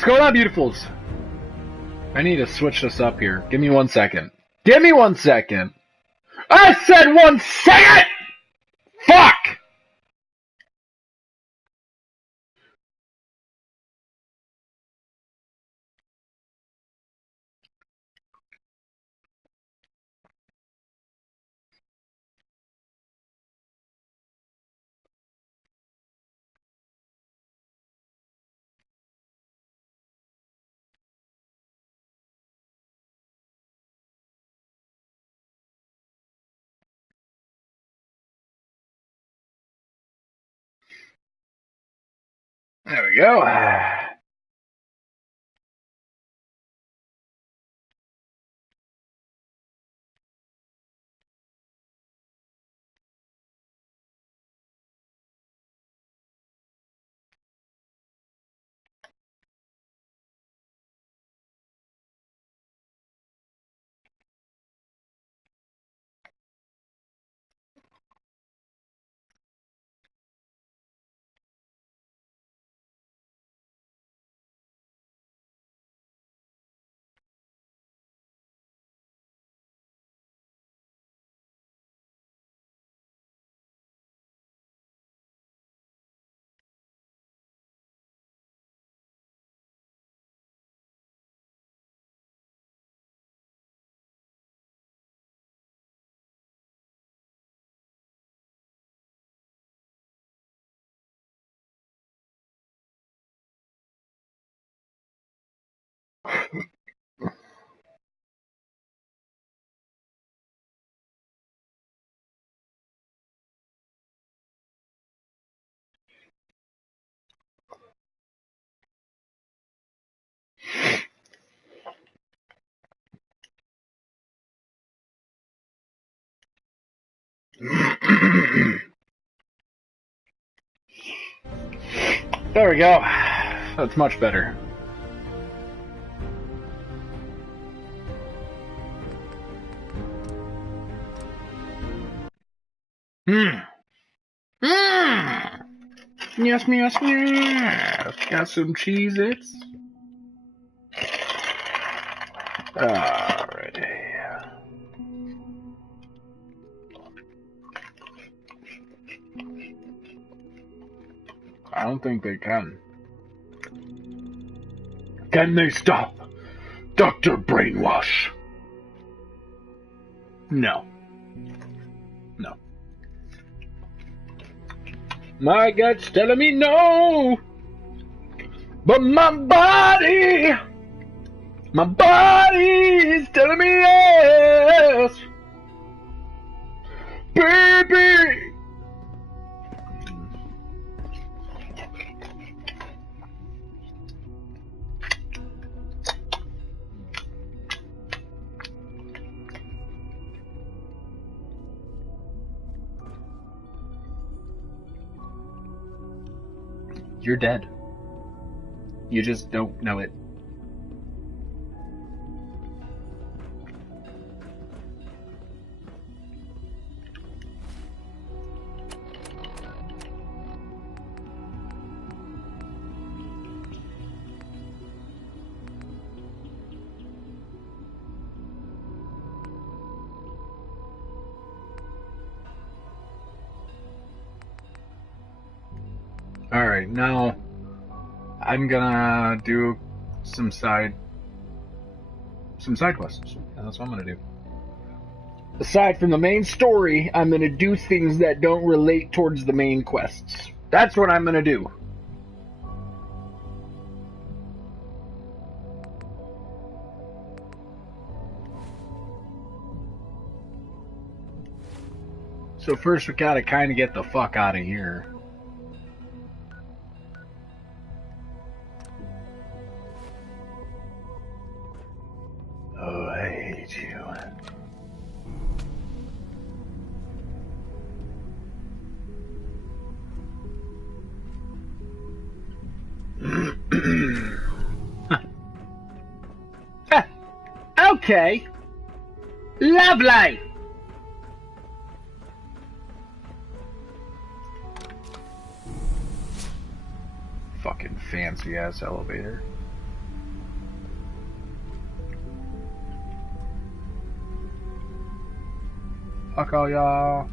What's going on, beautifuls? I need to switch this up here. Give me 1 second. Give me 1 second! I said 1 second! Fuck! There we go. There we go. That's much better. Yes, yes, yes. Got some Cheez-Its. Alrighty. I don't think they can. Can they stop Dr. Brainwash? No. No. My gut's telling me no, but my body is telling me yes, baby. You're dead. You just don't know it. Alright, now I'm gonna do some side quests. And that's what I'm gonna do. Aside from the main story, I'm gonna do things that don't relate towards the main quests. That's what I'm gonna do. So first we gotta kinda get the fuck out of here. Oh, I hate you. Okay. Lovely. Fucking fancy ass elevator. Fuck all y'all.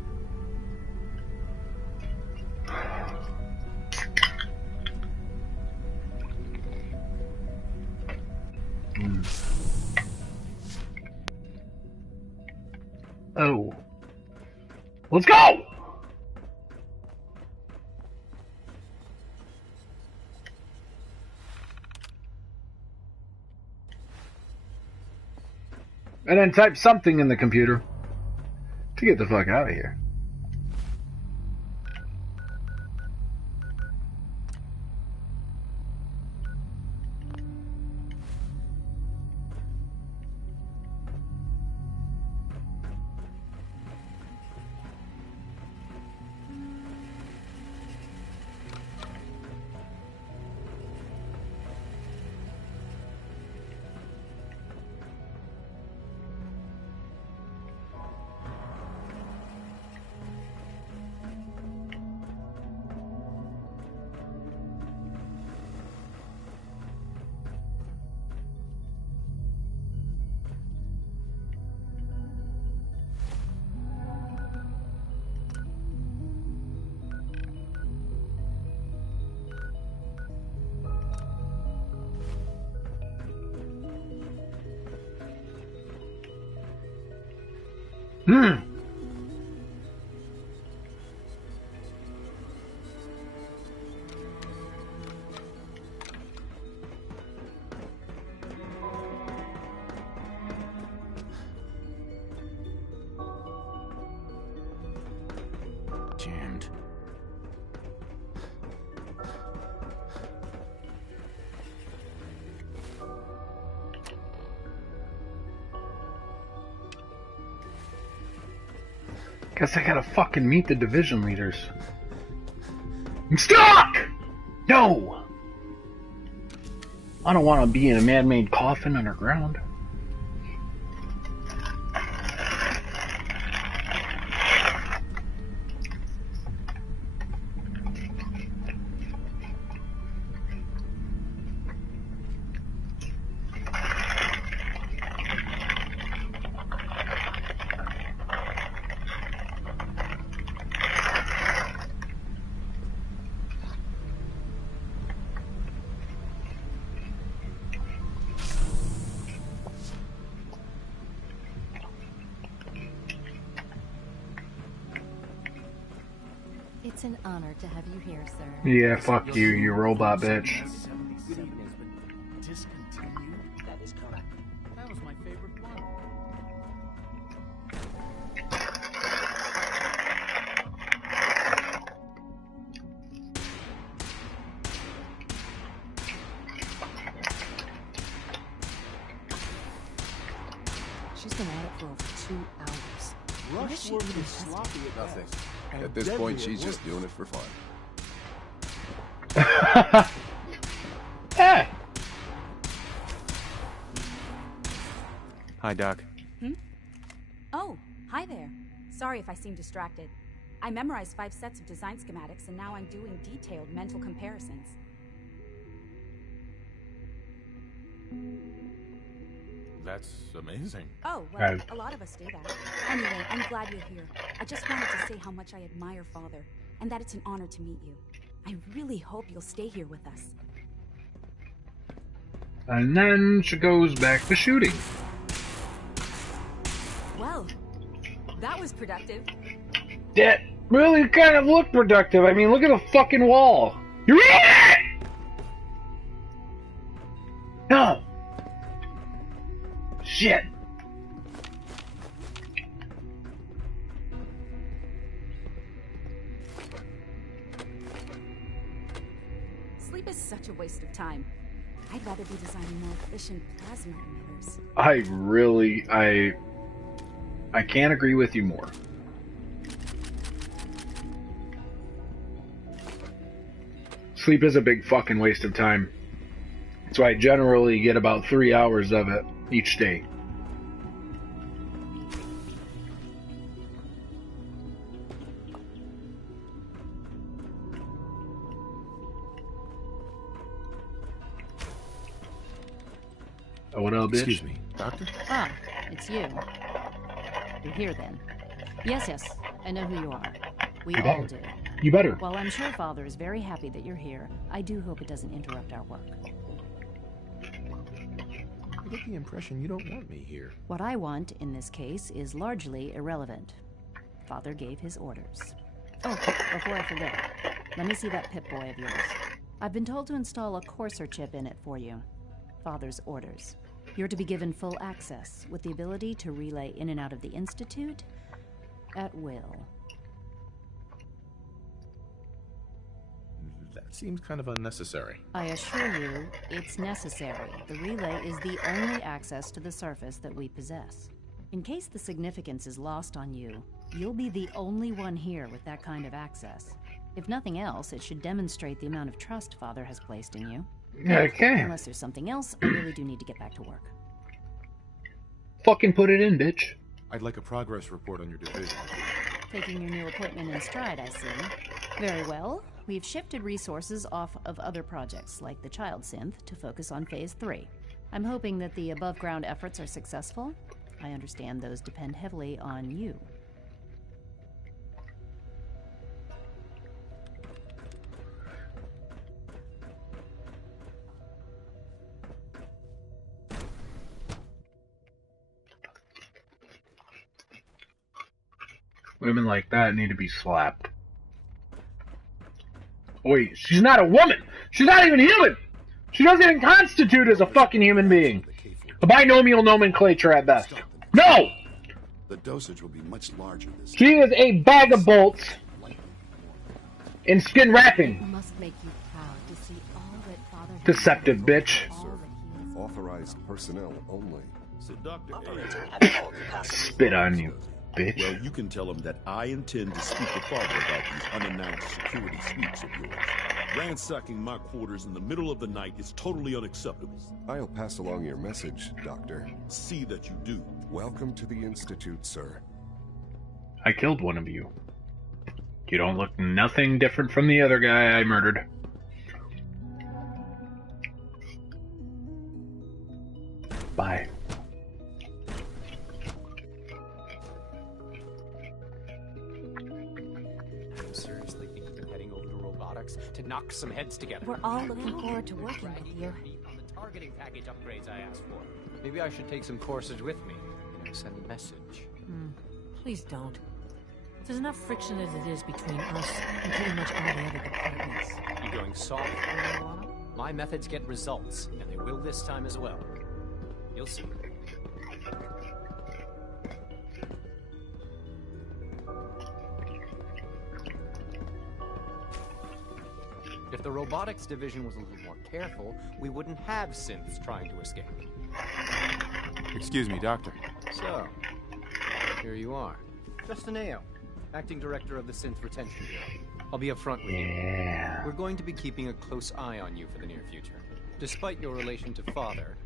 Oh. Let's go! And then type something in the computer to get the fuck out of here. Jammed. Guess I gotta fucking meet the division leaders. I'm stuck! No! I don't want to be in a man-made coffin underground. It's an honor to have you here, sir. Yeah, fuck you, you robot bitch. Discontinued? That is correct. That was my favorite one. She's been at it for over 2 hours. Rushworth is sloppy at Nothing. best. At this point, she's just doing it for fun. Hey! Hi, Doc. Oh, hi there. Sorry if I seem distracted. I memorized 5 sets of design schematics, and now I'm doing detailed mental comparisons. That's amazing. Oh, well, a lot of us do that. Anyway, I'm glad you're here. I just wanted to say how much I admire Father, and that it's an honor to meet you. I really hope you'll stay here with us. And then she goes back to shooting. Well, that was productive. That really kind of looked productive. I mean, look at the fucking wall. You read it? No. Shit. Sleep is such a waste of time. I'd rather be designing more efficient plasma emitters. I can't agree with you more. Sleep is a big fucking waste of time. So I generally get about 3 hours of it each day. Oh, what up, bitch? Excuse me, Doctor? Ah, it's you. You're here then. Yes, I know who you are. We You all better. do. You better. While I'm sure Father is very happy that you're here, I do hope it doesn't interrupt our work. I get the impression you don't want me here. What I want, in this case, is largely irrelevant. Father gave his orders. Oh, before I forget, let me see that Pip-Boy of yours. I've been told to install a Courser chip in it for you. Father's orders. You're to be given full access, with the ability to relay in and out of the Institute at will. That seems kind of unnecessary. I assure you, it's necessary. The relay is the only access to the surface that we possess. In case the significance is lost on you, you'll be the only one here with that kind of access. If nothing else, it should demonstrate the amount of trust Father has placed in you. Okay. Unless there's something else, I really do need to get back to work. Fucking put it in, bitch. I'd like a progress report on your division. Taking your new appointment in stride, I see. Very well. We've shifted resources off of other projects, like the Child Synth, to focus on Phase 3. I'm hoping that the above-ground efforts are successful. I understand those depend heavily on you. Women like that need to be slapped. Wait, she's not a woman! She's not even human! She doesn't even constitute as a fucking human being! A binomial nomenclature at best. No! The dosage will be much larger this time. She is a bag of bolts in skin It wrapping. must make you proud to see all that Father has Deceptive done, bitch. all Sir, that he has authorized personnel only. So, Dr. Spit on you, bitch. Well, you can tell him that I intend to speak to Father about these unannounced security sweeps of yours. Ransacking my quarters in the middle of the night is totally unacceptable. I'll pass along your message, Doctor. See that you do. Welcome to the Institute, sir. I killed one of you. You don't look nothing different from the other guy I murdered. Bye. I'm seriously thinking of heading over to robotics to knock some heads together. We're all looking forward to working with you. On the targeting package upgrades I asked for. Maybe I should take some courses with me. Send a message. Please don't. There's enough friction as it is between us and pretty much all the other departments. You going soft on marijuana? My methods get results, and they will this time as well. You'll see. If the robotics division was a little more careful, we wouldn't have synths trying to escape. Excuse me, Doctor. So, here you are. Justin Ayo, Acting Director of the Synth Retention Bureau. I'll be upfront with you. Yeah. We're going to be keeping a close eye on you for the near future. Despite your relation to Father,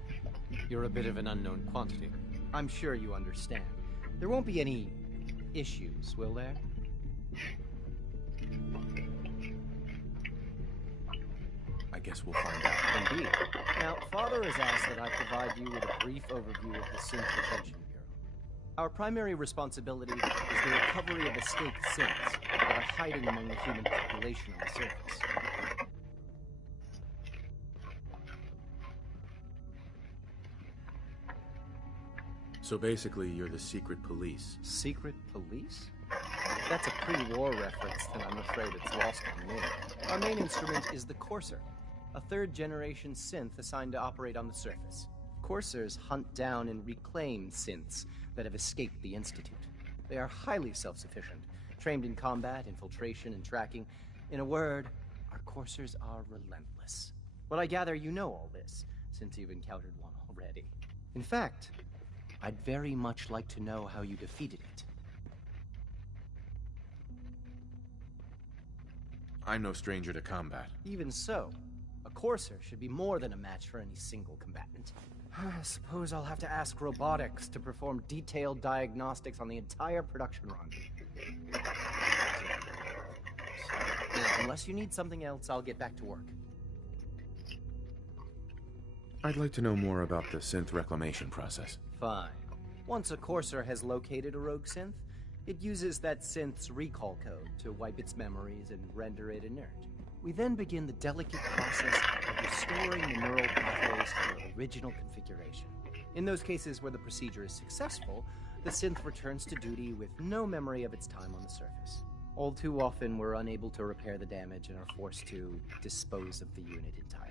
you're a bit of an unknown quantity. I'm sure you understand. There won't be any issues, will there? I guess we'll find out. Indeed. Now, Father has asked that I provide you with a brief overview of the Synth Retention Bureau. Our primary responsibility is the recovery of escaped synths that are hiding among the human population on the surface. So basically, you're the secret police. Secret police? If that's a pre-war reference, then I'm afraid it's lost on me. Our main instrument is the Courser, a third-generation synth assigned to operate on the surface. Coursers hunt down and reclaim synths that have escaped the Institute. They are highly self-sufficient, trained in combat, infiltration, and tracking. In a word, our Coursers are relentless. Well, I gather you know all this, since you've encountered one already. In fact, I'd very much like to know how you defeated it. I'm no stranger to combat. Even so, a Courser should be more than a match for any single combatant. I suppose I'll have to ask robotics to perform detailed diagnostics on the entire production run. So, unless you need something else, I'll get back to work. I'd like to know more about the synth reclamation process. Fine. Once a Courser has located a rogue synth, It uses that synth's recall code to wipe its memories and render it inert. We then begin the delicate process of restoring the neural pathways to their original configuration. In those cases where the procedure is successful, the synth returns to duty with no memory of its time on the surface. All too often, we're unable to repair the damage and are forced to dispose of the unit entirely.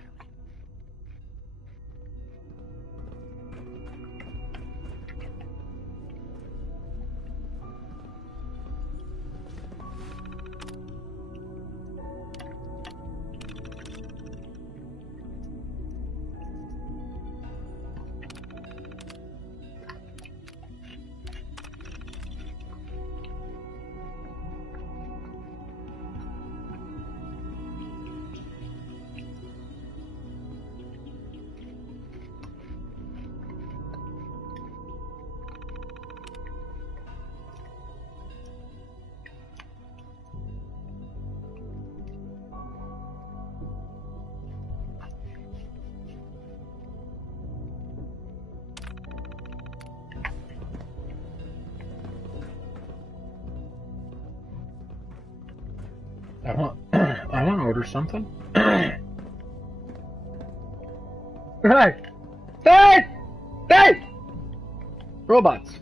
I want to order something. Hey! Hey! Hey! Robots.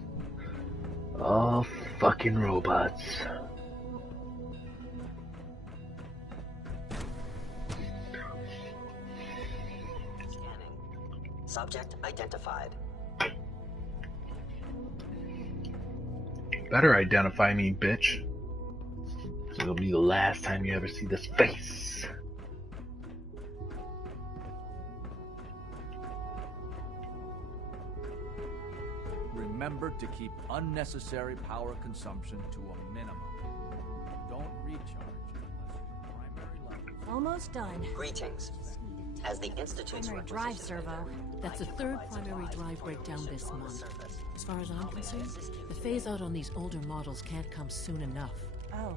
Oh, fucking robots. Scanning. Subject identified. Better identify me, bitch. So it'll be the last time you ever see this face. Remember to keep unnecessary power consumption to a minimum. Don't recharge unless your primary level. Almost done. Greetings. As the Institute's Primary drive servo. That's the third primary drive breakdown this month. As far as I'm concerned, the phase out on these older models can't come soon enough. Oh.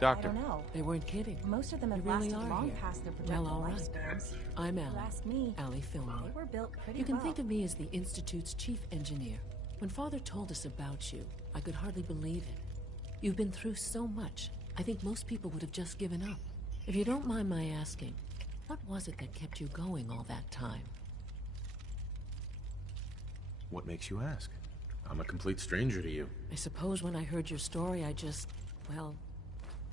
Doctor. I don't know. They weren't kidding. Most of them have really lasted are long here. past their projected Well, all right. lifespans. I'm If you Allie. ask me, Allie Fillmore. they were built pretty You can well. think of me as the Institute's chief engineer. When Father told us about you, I could hardly believe it. You've been through so much, I think most people would have just given up. If you don't mind my asking, what was it that kept you going all that time? What makes you ask? I'm a complete stranger to you. I suppose when I heard your story, well,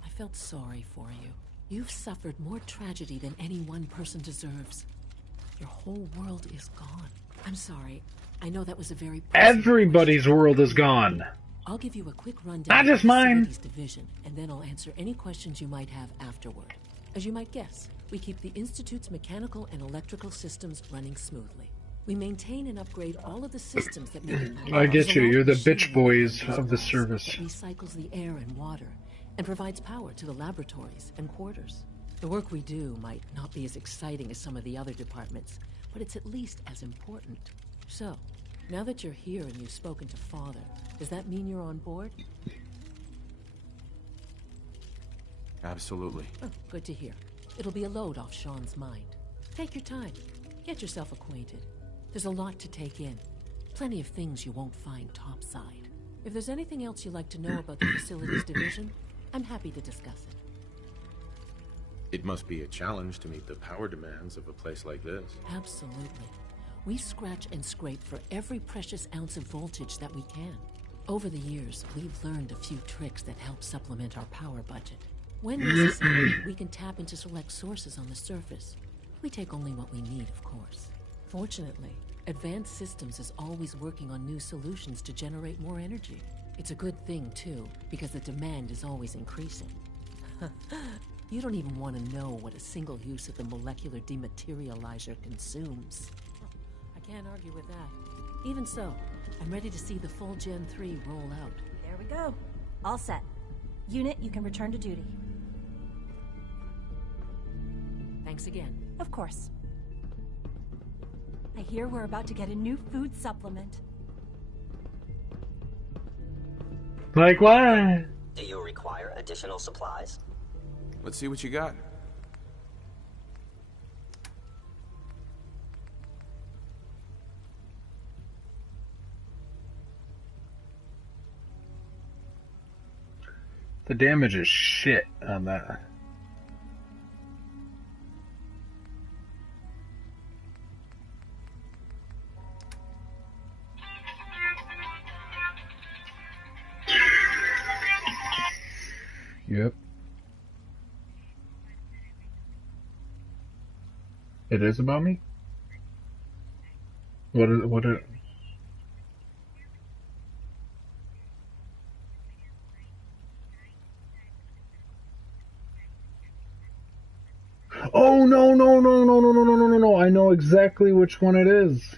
I felt sorry for you. You've suffered more tragedy than any one person deserves. Your whole world is gone. I'm sorry. I know that was a very Everybody's world is gone. I'll give you a quick rundown Not just of the mine. facilities division, and then I'll answer any questions you might have afterward. As you might guess, we keep the Institute's mechanical and electrical systems running smoothly. We maintain and upgrade all of the systems that make it I get There's a you. lot You're the machinery bitch boys that of the service. that recycles the air and water, and provides power to the laboratories and quarters. The work we do might not be as exciting as some of the other departments, but it's at least as important. So, now that you're here and you've spoken to Father, does that mean you're on board? Absolutely. Oh, good to hear. It'll be a load off Sean's mind. Take your time. Get yourself acquainted. There's a lot to take in. Plenty of things you won't find topside. If there's anything else you'd like to know about the facilities division, I'm happy to discuss it. It must be a challenge to meet the power demands of a place like this. Absolutely. We scratch and scrape for every precious ounce of voltage that we can. Over the years, we've learned a few tricks that help supplement our power budget. When necessary, we can tap into select sources on the surface. We take only what we need, of course. Fortunately, Advanced Systems is always working on new solutions to generate more energy. It's a good thing, too, because the demand is always increasing. You don't even want to know what a single use of the molecular dematerializer consumes. I can't argue with that. Even so, I'm ready to see the full Gen 3 roll out. There we go. All set. Unit, you can return to duty. Thanks again. Of course. I hear we're about to get a new food supplement. Like what? Do you require additional supplies? Let's see what you got. The damage is shit on that. Yep. It is about me? What is... Oh, no, no, no, no, no, no, no, no, no, no. I know exactly which one it is.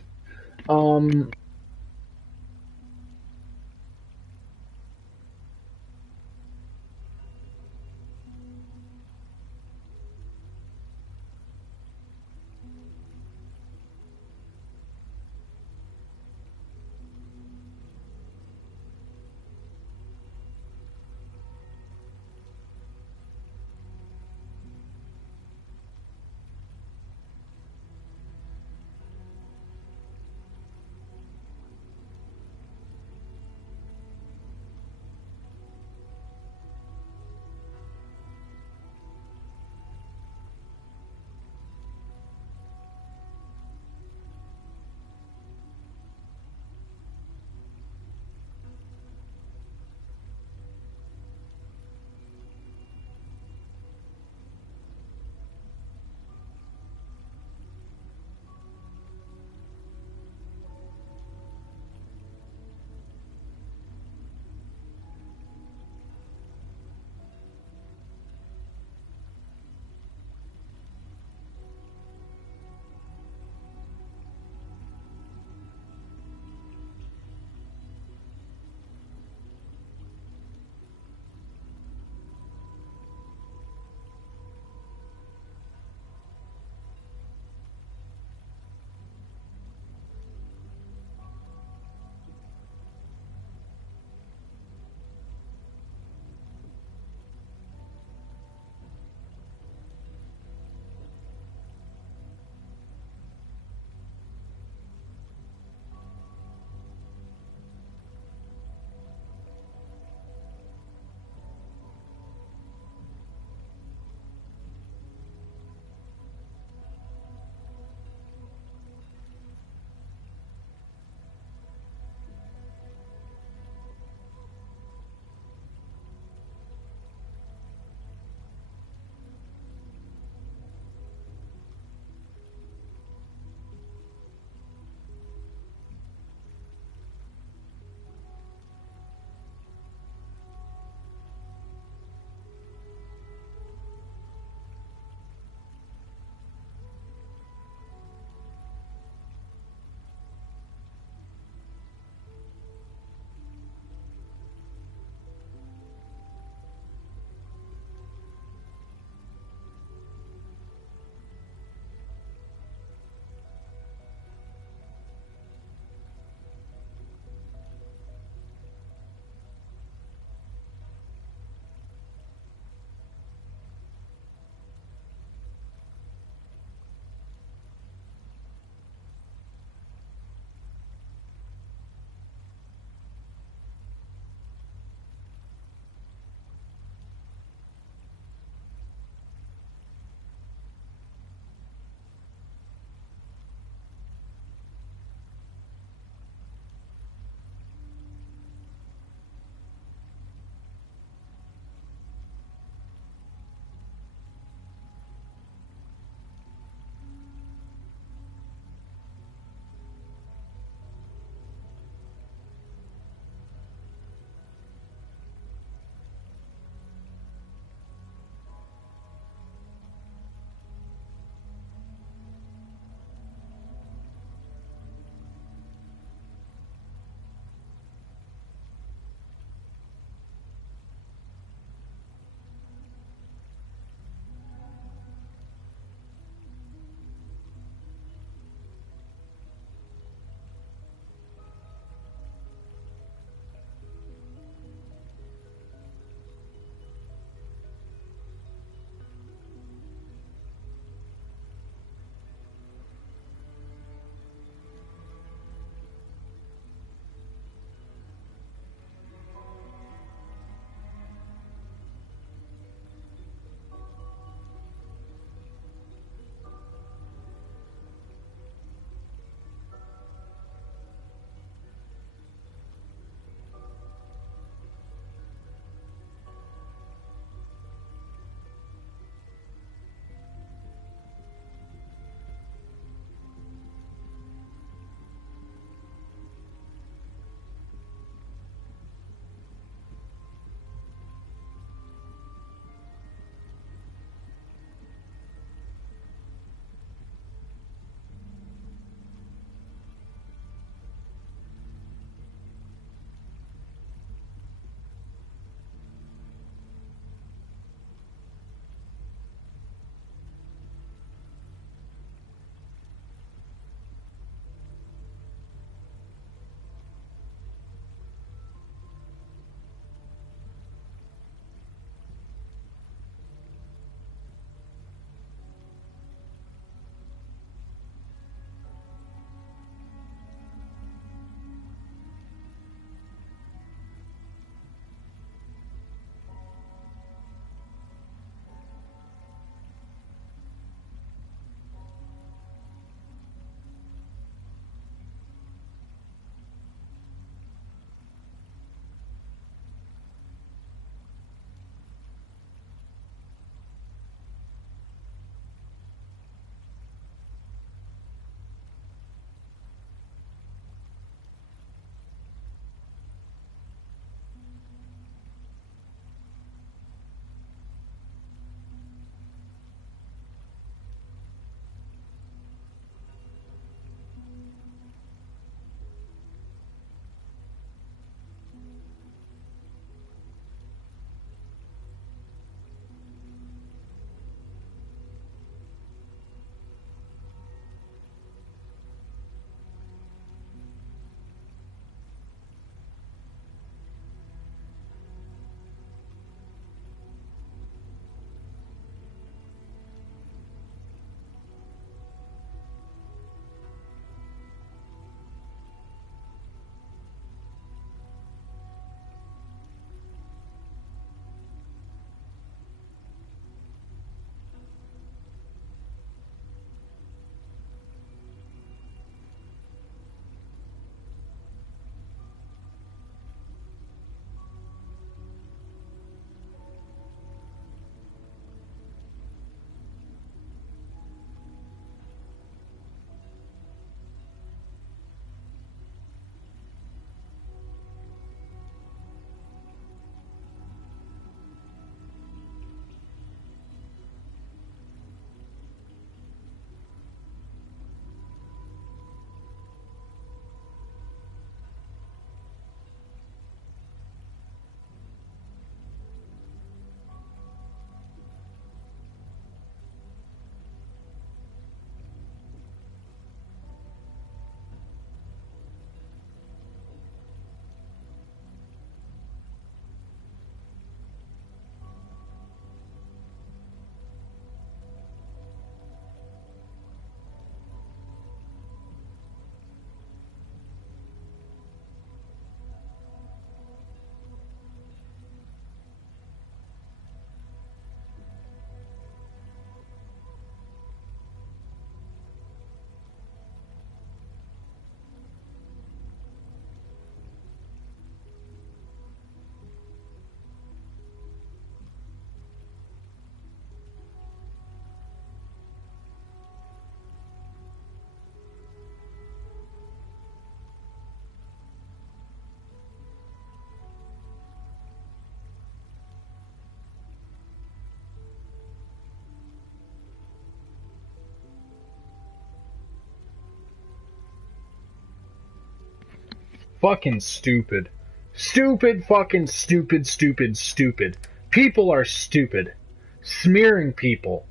Fucking stupid. Stupid, fucking stupid, stupid, stupid. People are stupid. Smearing people.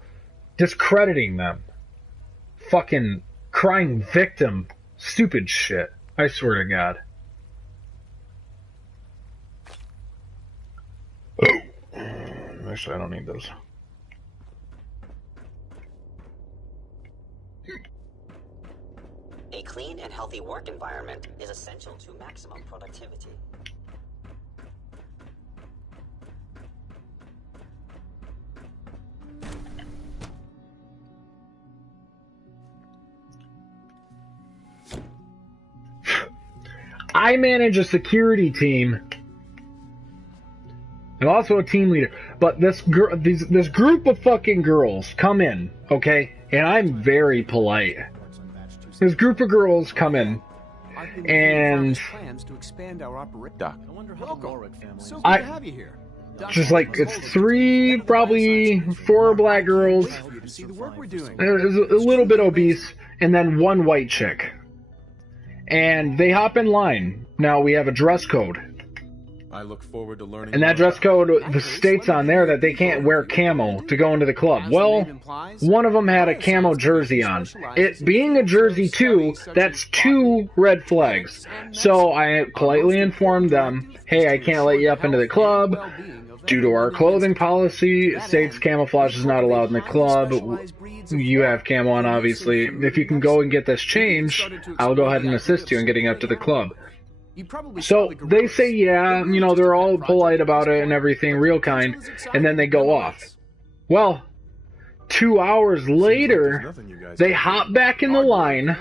Discrediting them. Fucking crying victim. Stupid shit. I swear to God. Oh. Actually, I don't need those. A clean and healthy work environment is essential to maximum productivity. I manage a security team. I'm also a team leader. But this group of fucking girls come in, okay? And I'm very polite. This group of girls come in, and plans to expand our operation. Doc. I wonder how the Warwick family. So good I- to have you here. just like it's 3, probably 4 black girls, To see the work we're doing. a little bit obese, and then 1 white chick. And they hop in line. Now we have a dress code. I look forward to learning. And that dress code states on there that they can't wear camo to go into the club. Well, one of them had a camo jersey on. It being a jersey too, that's 2 red flags. So I politely informed them, hey, I can't let you up into the club. Due to our clothing policy, states camouflage is not allowed in the club. You have camo on, obviously. If you can go and get this changed, I'll go ahead and assist you in getting up to the club. So they say, yeah, you know, they're all polite about it and everything, real kind, and then they go off. Well, 2 hours later, they hop back in the line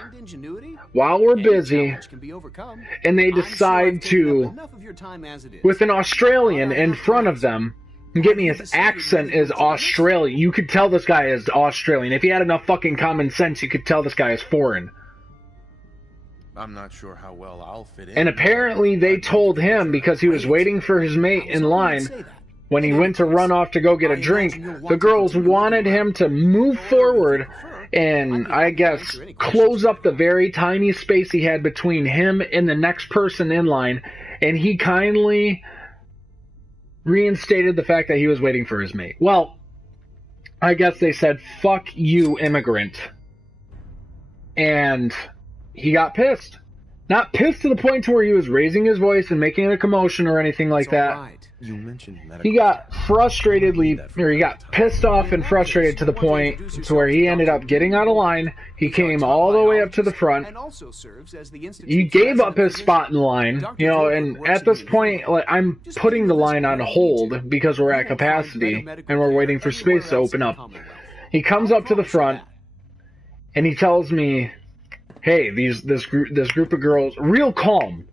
while we're busy, and they decide to, with an Australian in front of them, and get me, his accent is Australian. You could tell this guy is Australian. If he had enough fucking common sense, you could tell this guy is foreign. I'm not sure how well I'll fit in. And apparently they told him, because he was waiting for his mate in line, when he went to run off to go get a drink, the girls wanted him to move forward and, I guess, close up the very tiny space he had between him and the next person in line, and he kindly reinstated the fact that he was waiting for his mate. Well, I guess they said, fuck you, immigrant. And he got pissed. Not pissed to the point to where he was raising his voice and making a commotion or anything like that. You mentioned He got he got pissed off and frustrated to the point to where he ended up getting out of line. He came all the way up to the front. He gave up his spot in line, you know, and at this point, like, I'm putting the line on hold because we're at capacity and we're waiting for space to open up. He comes up to the front and he tells me, hey, this group of girls, real calm.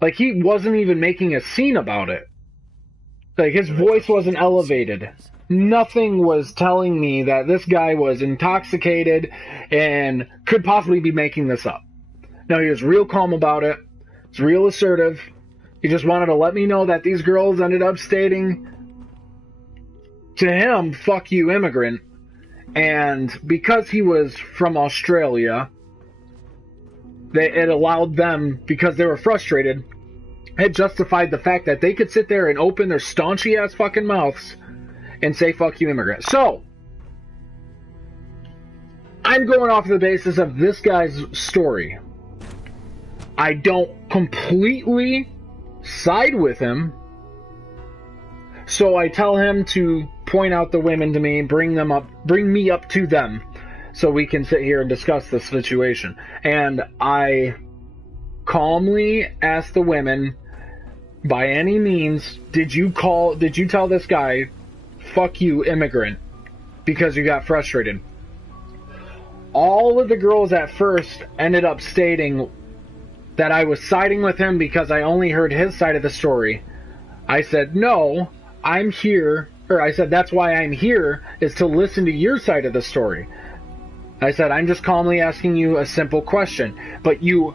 Like, he wasn't even making a scene about it. Like, his voice wasn't elevated. Nothing was telling me that this guy was intoxicated and could possibly be making this up. No, he was real calm about it. He's real assertive. He just wanted to let me know that these girls ended up stating to him, fuck you, immigrant. And because he was from Australia, it allowed them, because they were frustrated, it justified the fact that they could sit there and open their staunchy ass fucking mouths and say fuck you, immigrant. So I'm going off the basis of this guy's story. I don't completely side with him, so I tell him to point out the women to me, bring me up to them, so we can sit here and discuss the situation. And I calmly ask the women, by any means, did you tell this guy, fuck you, immigrant, because you got frustrated? All of the girls at first ended up stating that I was siding with him because I only heard his side of the story. I said, no, I'm here, or I said, that's why I'm here, is to listen to your side of the story. I said, I'm just calmly asking you a simple question, but you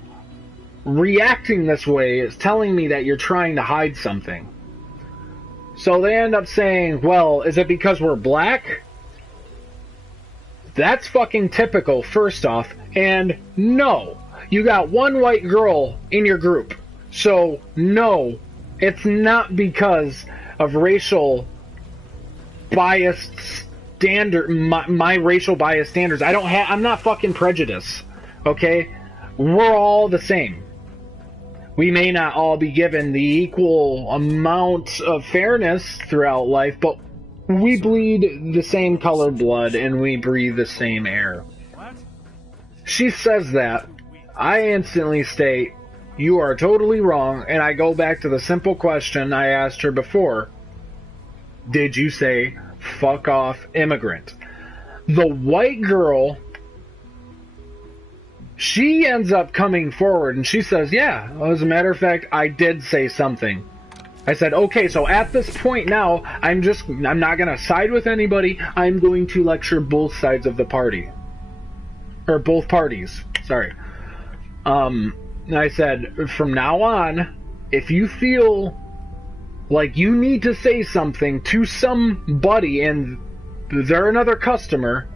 reacting this way is telling me that you're trying to hide something. So they end up saying, well, is it because we're black? That's fucking typical, first off. And no, you got one white girl in your group. So, no, it's not because of racial biased standard, my racial bias standards. I'm not fucking prejudiced, okay? We're all the same. We may not all be given the equal amount of fairness throughout life, but we bleed the same colored blood and we breathe the same air. She says that. I instantly state, you are totally wrong, and I go back to the simple question I asked her before. Did you say, fuck off, immigrant? The white girl, she ends up coming forward and she says, yeah, as a matter of fact, I did say something. I said, okay, so at this point now, I'm not going to side with anybody. I'm going to lecture both sides of the party. Or both parties, sorry. I said, from now on, if you feel like you need to say something to somebody and they're another customer,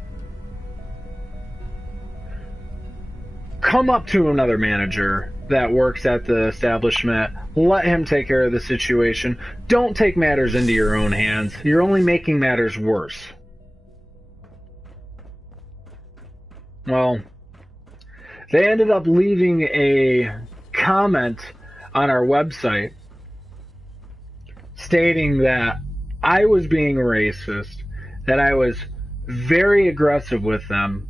come up to another manager that works at the establishment, let him take care of the situation. Don't take matters into your own hands. You're only making matters worse. Well, they ended up leaving a comment on our website stating that I was being racist, that I was very aggressive with them,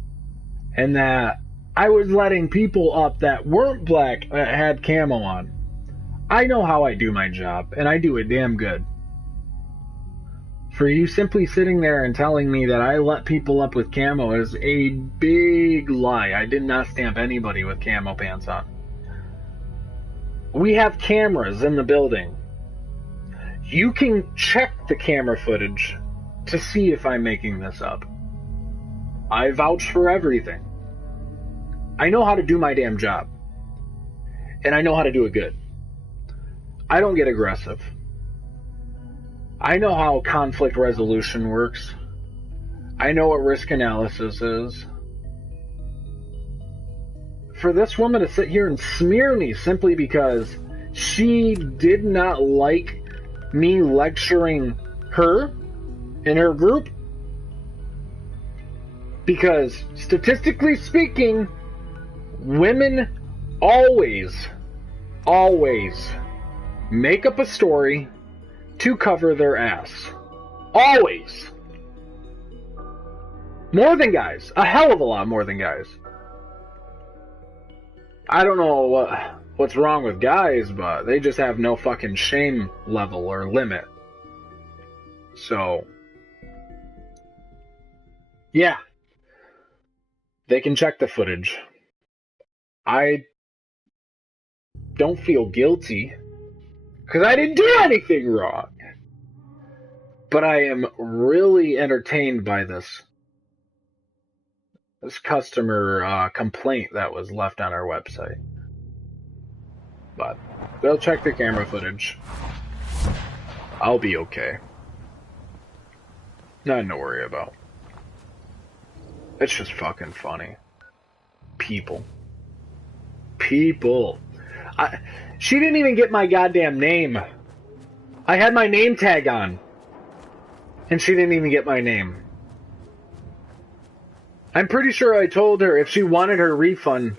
and that I was letting people up that weren't black that had camo on. I know how I do my job, and I do it damn good. For you simply sitting there and telling me that I let people up with camo is a big lie. I did not stamp anybody with camo pants on. We have cameras in the building. You can check the camera footage to see if I'm making this up. I vouch for everything. I know how to do my damn job. And I know how to do it good. I don't get aggressive. I know how conflict resolution works. I know what risk analysis is. For this woman to sit here and smear me simply because she did not like me lecturing her in her group, because statistically speaking, women always make up a story to cover their ass. Always. More than guys. A hell of a lot more than guys. I don't know what's wrong with guys, but they just have no fucking shame level or limit. So, yeah. They can check the footage. I don't feel guilty, because I didn't do anything wrong. But I am really entertained by this customer complaint that was left on our website. But they'll check the camera footage. I'll be okay. Nothing to worry about. It's just fucking funny. People. She didn't even get my goddamn name. I had my name tag on. And she didn't even get my name. I'm pretty sure I told her if she wanted her refund,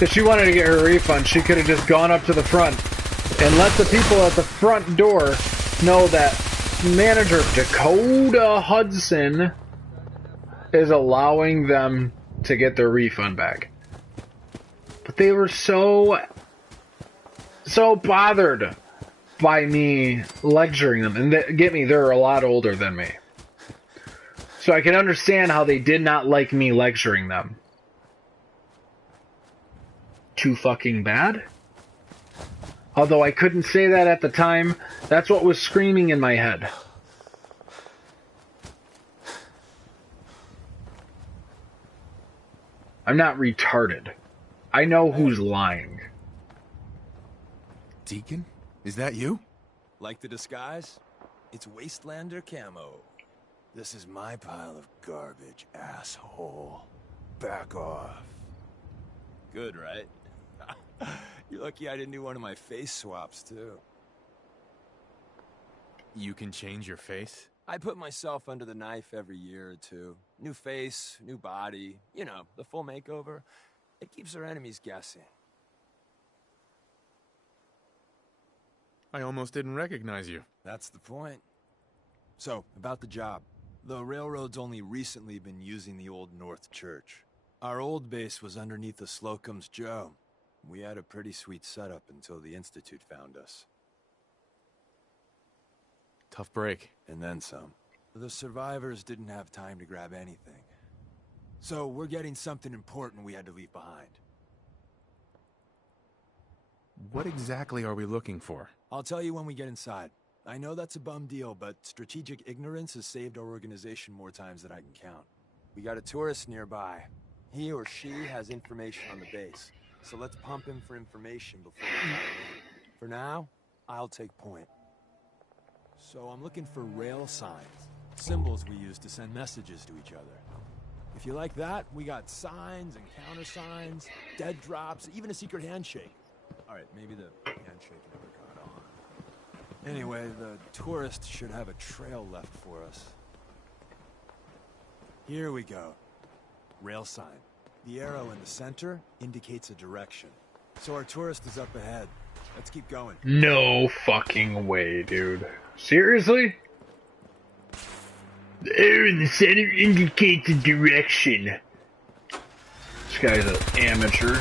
if she wanted to get her refund, she could have just gone up to the front and let the people at the front door know that manager Dakota Hudson is allowing them to get their refund back. But they were so bothered by me lecturing them. And get me, they're a lot older than me. So I can understand how they did not like me lecturing them. Too fucking bad? Although I couldn't say that at the time, that's what was screaming in my head. I'm not retarded. I know who's lying. Deacon? Is that you? Like the disguise? It's Wastelander camo. This is my pile of garbage, asshole. Back off. Good, right? You're lucky I didn't do one of my face swaps, too. You can change your face? I put myself under the knife every year or two. New face, new body, you know, the full makeover. It keeps our enemies guessing. I almost didn't recognize you. That's the point. So, about the job. The railroad's only recently been using the old North Church. Our old base was underneath the Slocum's Joe. We had a pretty sweet setup until the Institute found us. Tough break. And then some. The survivors didn't have time to grab anything. So we're getting something important we had to leave behind. What exactly are we looking for? I'll tell you when we get inside. I know that's a bum deal, but strategic ignorance has saved our organization more times than I can count. We got a tourist nearby. He or she has information on the base. So let's pump him for information before we dive in. For now, I'll take point. So I'm looking for rail signs. Symbols we use to send messages to each other. If you like that, we got signs and countersigns, dead drops, even a secret handshake. Alright, maybe the handshake never got on. Anyway, the tourist should have a trail left for us. Here we go. Rail sign. The arrow in the center indicates a direction. So our tourist is up ahead. Let's keep going. No fucking way, dude. Seriously? The arrow in the center indicates a direction. This guy's an amateur.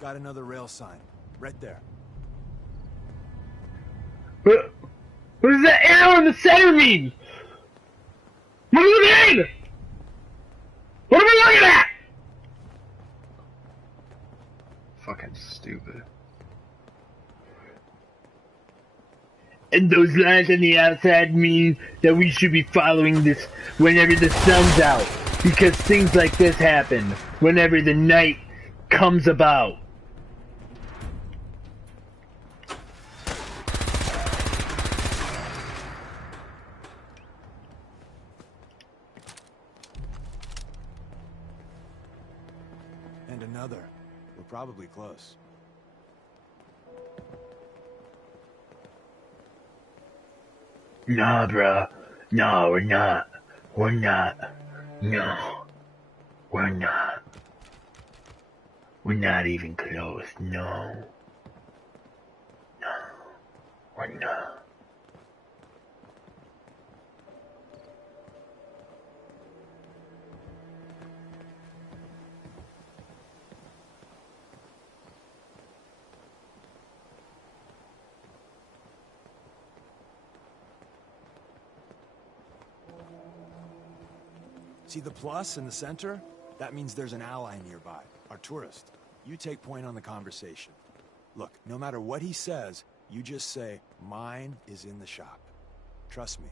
Got another rail sign. Right there. What does that arrow in the center mean? What does it mean? What am I looking at? Fucking stupid. And those lines on the outside mean that we should be following this whenever the sun's out. Because things like this happen whenever the night comes about. And another. We're probably close. Nah, bruh. No, we're not. We're not. No. We're not. We're not even close. No. No. We're not. See the plus in the center? That means there's an ally nearby, our tourist. You take point on the conversation. Look, no matter what he says, you just say, mine is in the shop. Trust me.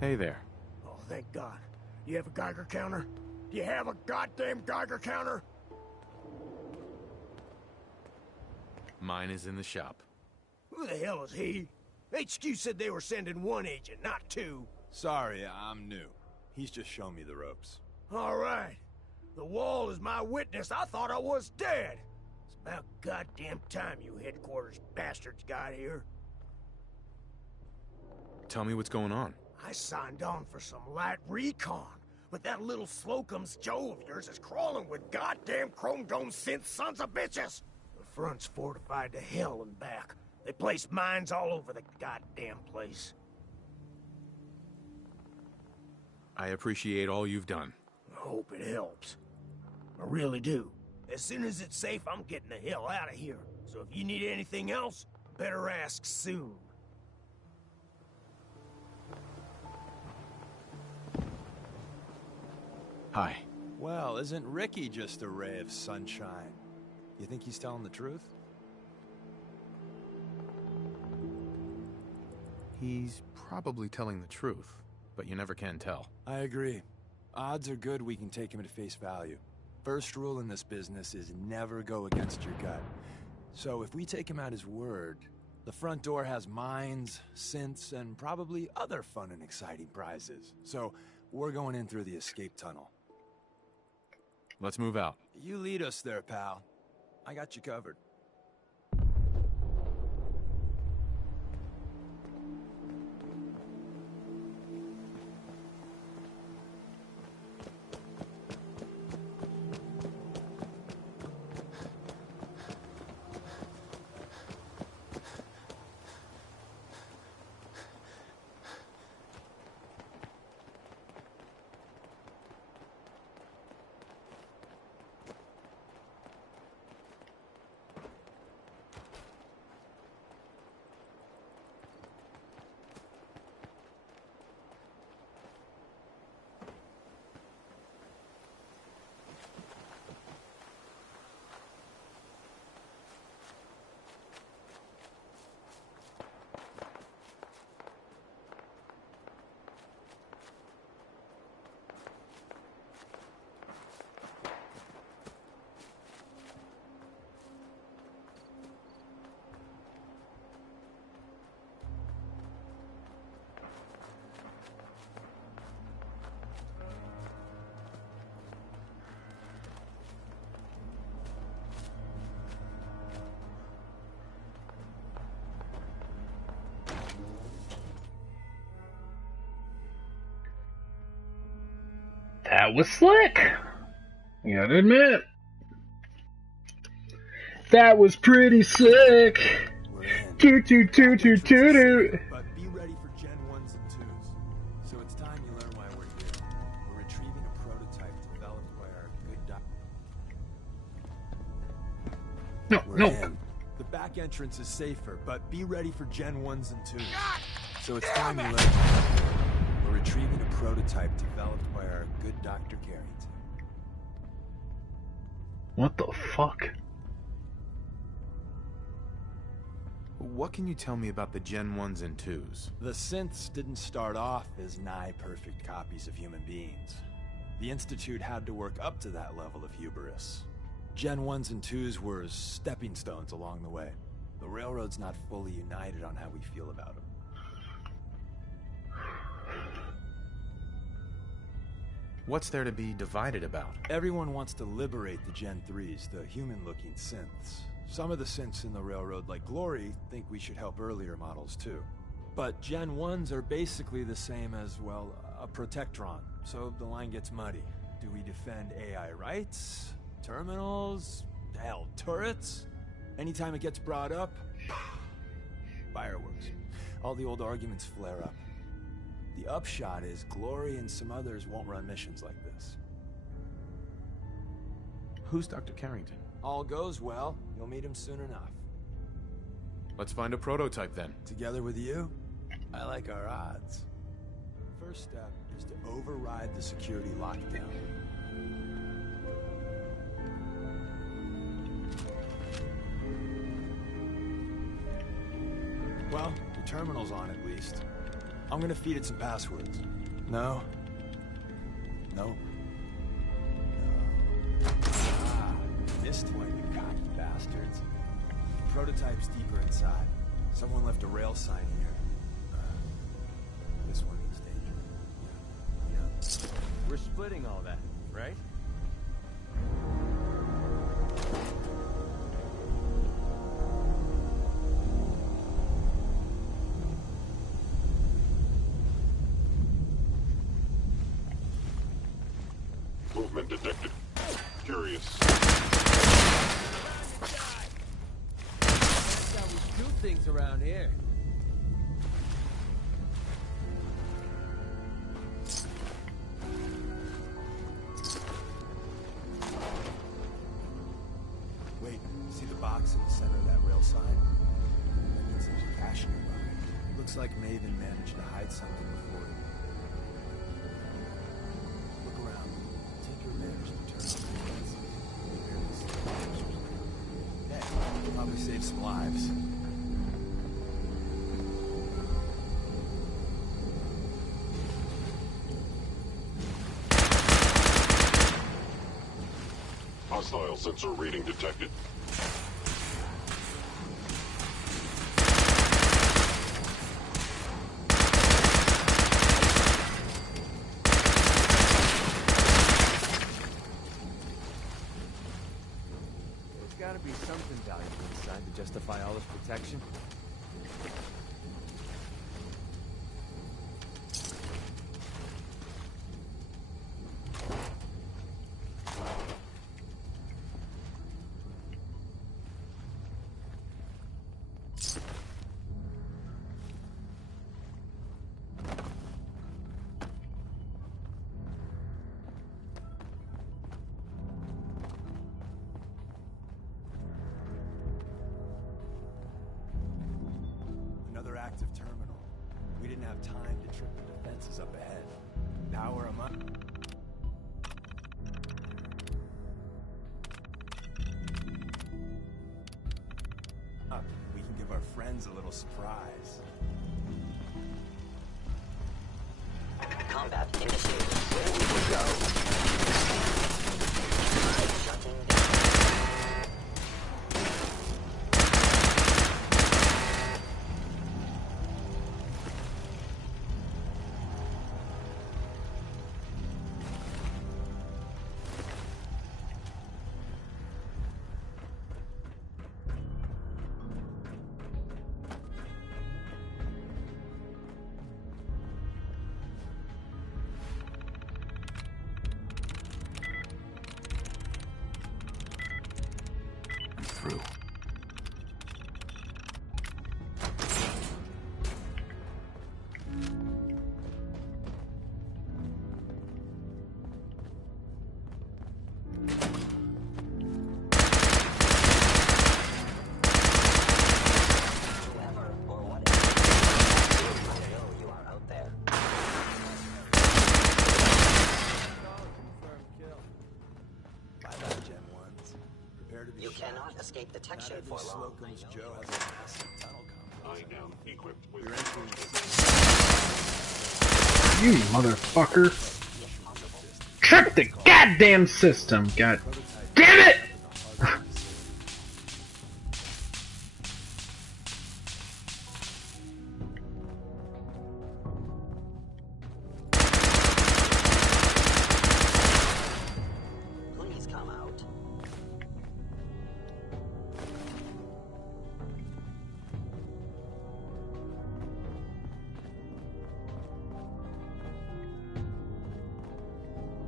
Hey there. Oh, thank God. You have a Geiger counter? Do you have a goddamn Geiger counter? Mine is in the shop. Who the hell is he? HQ said they were sending one agent, not two. Sorry, I'm new. He's just showing me the ropes. All right. The wall is my witness. I thought I was dead. It's about goddamn time you headquarters bastards got here. Tell me what's going on. I signed on for some light recon, but that little Slocum's Joe of yours is crawling with goddamn chrome dome synth sons of bitches. The front's fortified to hell and back. They placed mines all over the goddamn place. I appreciate all you've done. I hope it helps. I really do. As soon as it's safe, I'm getting the hell out of here. So if you need anything else, better ask soon. Hi. Well, isn't Ricky just a ray of sunshine? You think he's telling the truth? He's probably telling the truth, but you never can tell. I agree. Odds are good we can take him at face value. First rule in this business is never go against your gut. So if we take him at his word, the front door has mines, synths, and probably other fun and exciting prizes. So we're going in through the escape tunnel. Let's move out. You lead us there, pal. I got you covered. That was slick. You gotta admit. That was pretty slick. Toot toot toot toot toot toot. But be ready for Gen 1s and 2s. So it's time you learn why we're here. We're retrieving a prototype developed by our good No. in. The back entrance is safer, but be ready for Gen 1s and 2s. So it's time you learn. We're retrieving a prototype developed by our good Dr. Carrington. What the fuck? What can you tell me about the Gen 1s and 2s? The synths didn't start off as nigh-perfect copies of human beings. The Institute had to work up to that level of hubris. Gen 1s and 2s were stepping stones along the way. The Railroad's not fully united on how we feel about them. What's there to be divided about? Everyone wants to liberate the Gen 3s, the human-looking synths. Some of the synths in the Railroad, like Glory, think we should help earlier models too. But Gen 1s are basically the same as, well, a Protectron, so the line gets muddy. Do we defend AI rights? Terminals? Hell, turrets? Anytime it gets brought up, fireworks. All the old arguments flare up. The upshot is Glory and some others won't run missions like this. Who's Dr. Carrington? All goes well, you'll meet him soon enough. Let's find a prototype then. Together with you? I like our odds. First step is to override the security lockdown. Well, the terminal's on at least. I'm gonna feed it some passwords. No. No. Ah, missed one, you cocky bastards. The prototype's deeper inside. Someone left a rail sign here. This one means danger. Yeah. We're splitting all that, right? Movement detected. Curious. That's how we do things around here. tracks in the center of that rail sign. That means there's a cache nearby. Looks like Maven managed to hide something before it. Look around. Tinker managed to turn on the hey, probably saved some lives. Hostile sensor reading detected. There's gotta be something valuable inside to justify all this protection. Another active terminal. We didn't have time to trip the defenses up ahead. Power them up. We can give our friends a little surprise. Combat initiated. Ready to go. Shutting down. Through. Whoever or whatever. I know you are out there. Bye bye, Gen 1s. Prepare to be You shot. cannot escape detection for long. Slocum's Joe has a massive tunnel complex. I am equipped with... We're entering You motherfucker. Trip the goddamn system. God damn it! Please come out.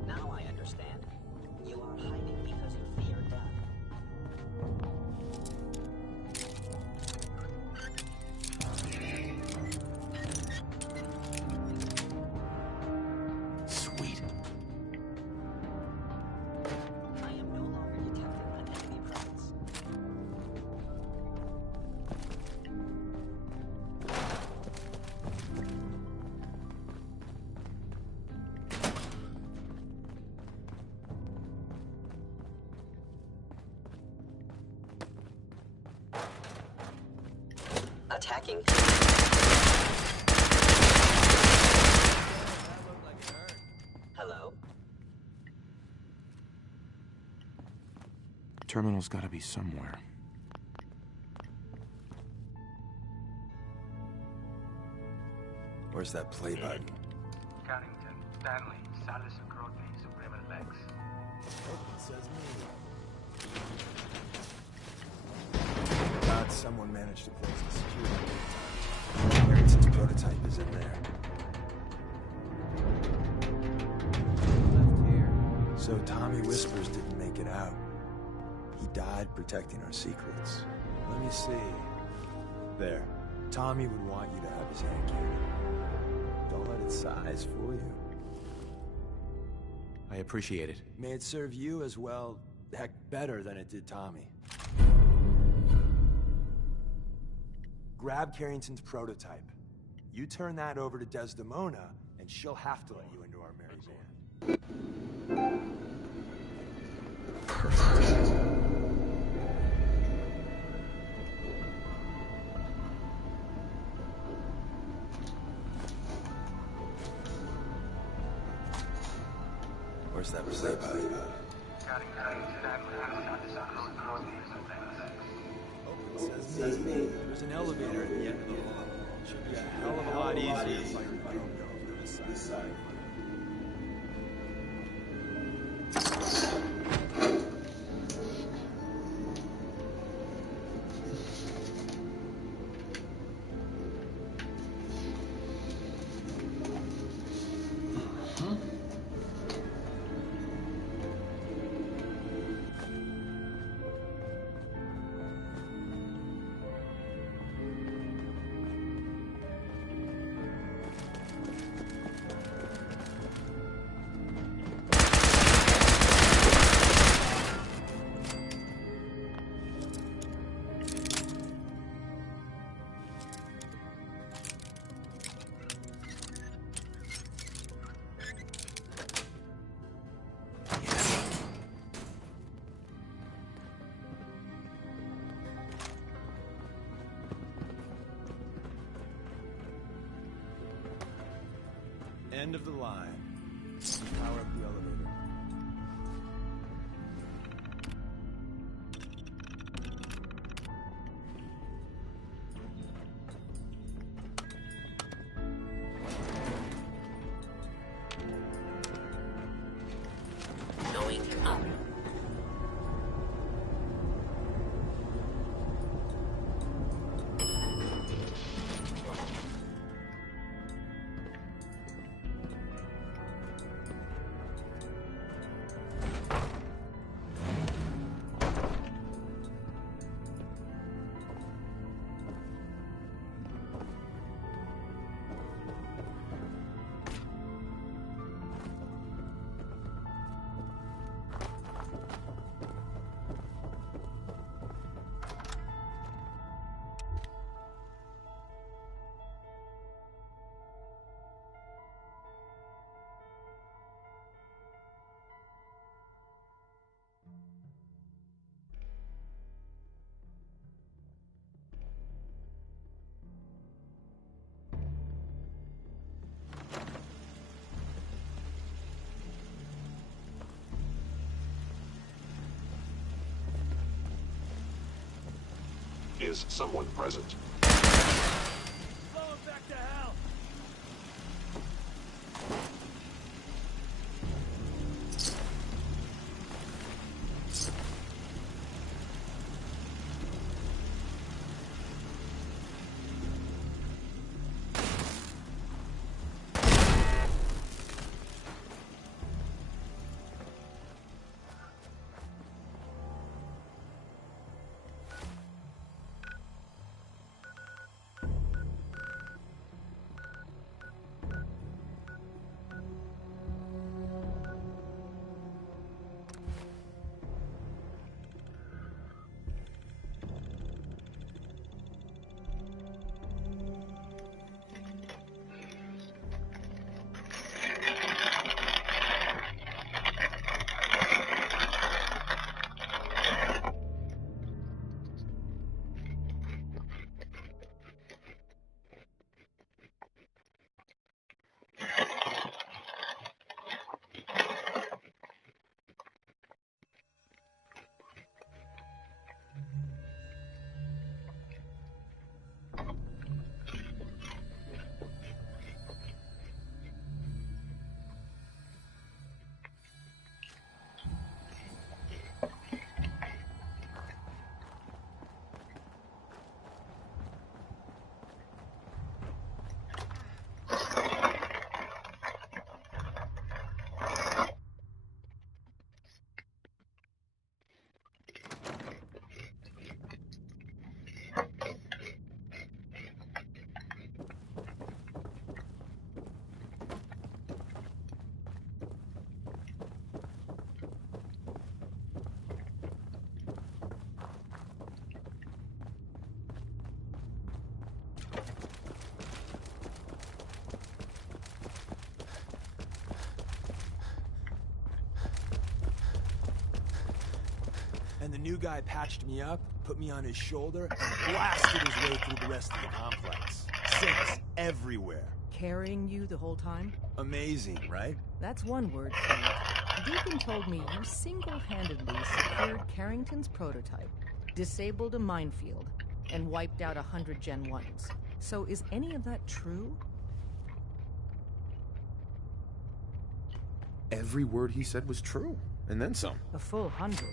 Now I understand. You are hiding because you fear death. Sweet. I am no longer detecting an enemy presence. Attacking. Hello? Terminal's gotta be somewhere. Where's that play button? Carrington, Stanley, Salis Grotli, Supreme Lex. Oh, it says me. God, someone managed to close the security. Harrington's prototype is in there. Left here. So Tommy Whispers didn't make it out. He died protecting our secrets. Let me see. There. Tommy would want you to have his hand carried. Don't let its size fool you. I appreciate it. May it serve you as well, heck, better than it did Tommy. grab Carrington's prototype. You turn that over to Desdemona, and she'll have to let you into our merry band. Where's that replay button? It says me. There's an elevator at the end of the hall. Should be a hell of a lot easier to find the chrome dome on this side. End of the line. Power up the elevator. Going up. Is someone present? Blow him back to hell! And the new guy patched me up, put me on his shoulder, and blasted his way through the rest of the complex. Synths everywhere. Carrying you the whole time? Amazing, right? That's one word for it. Deacon told me you single-handedly secured Carrington's prototype, disabled a minefield, and wiped out 100 Gen 1s. So is any of that true? Every word he said was true, and then some. A full 100.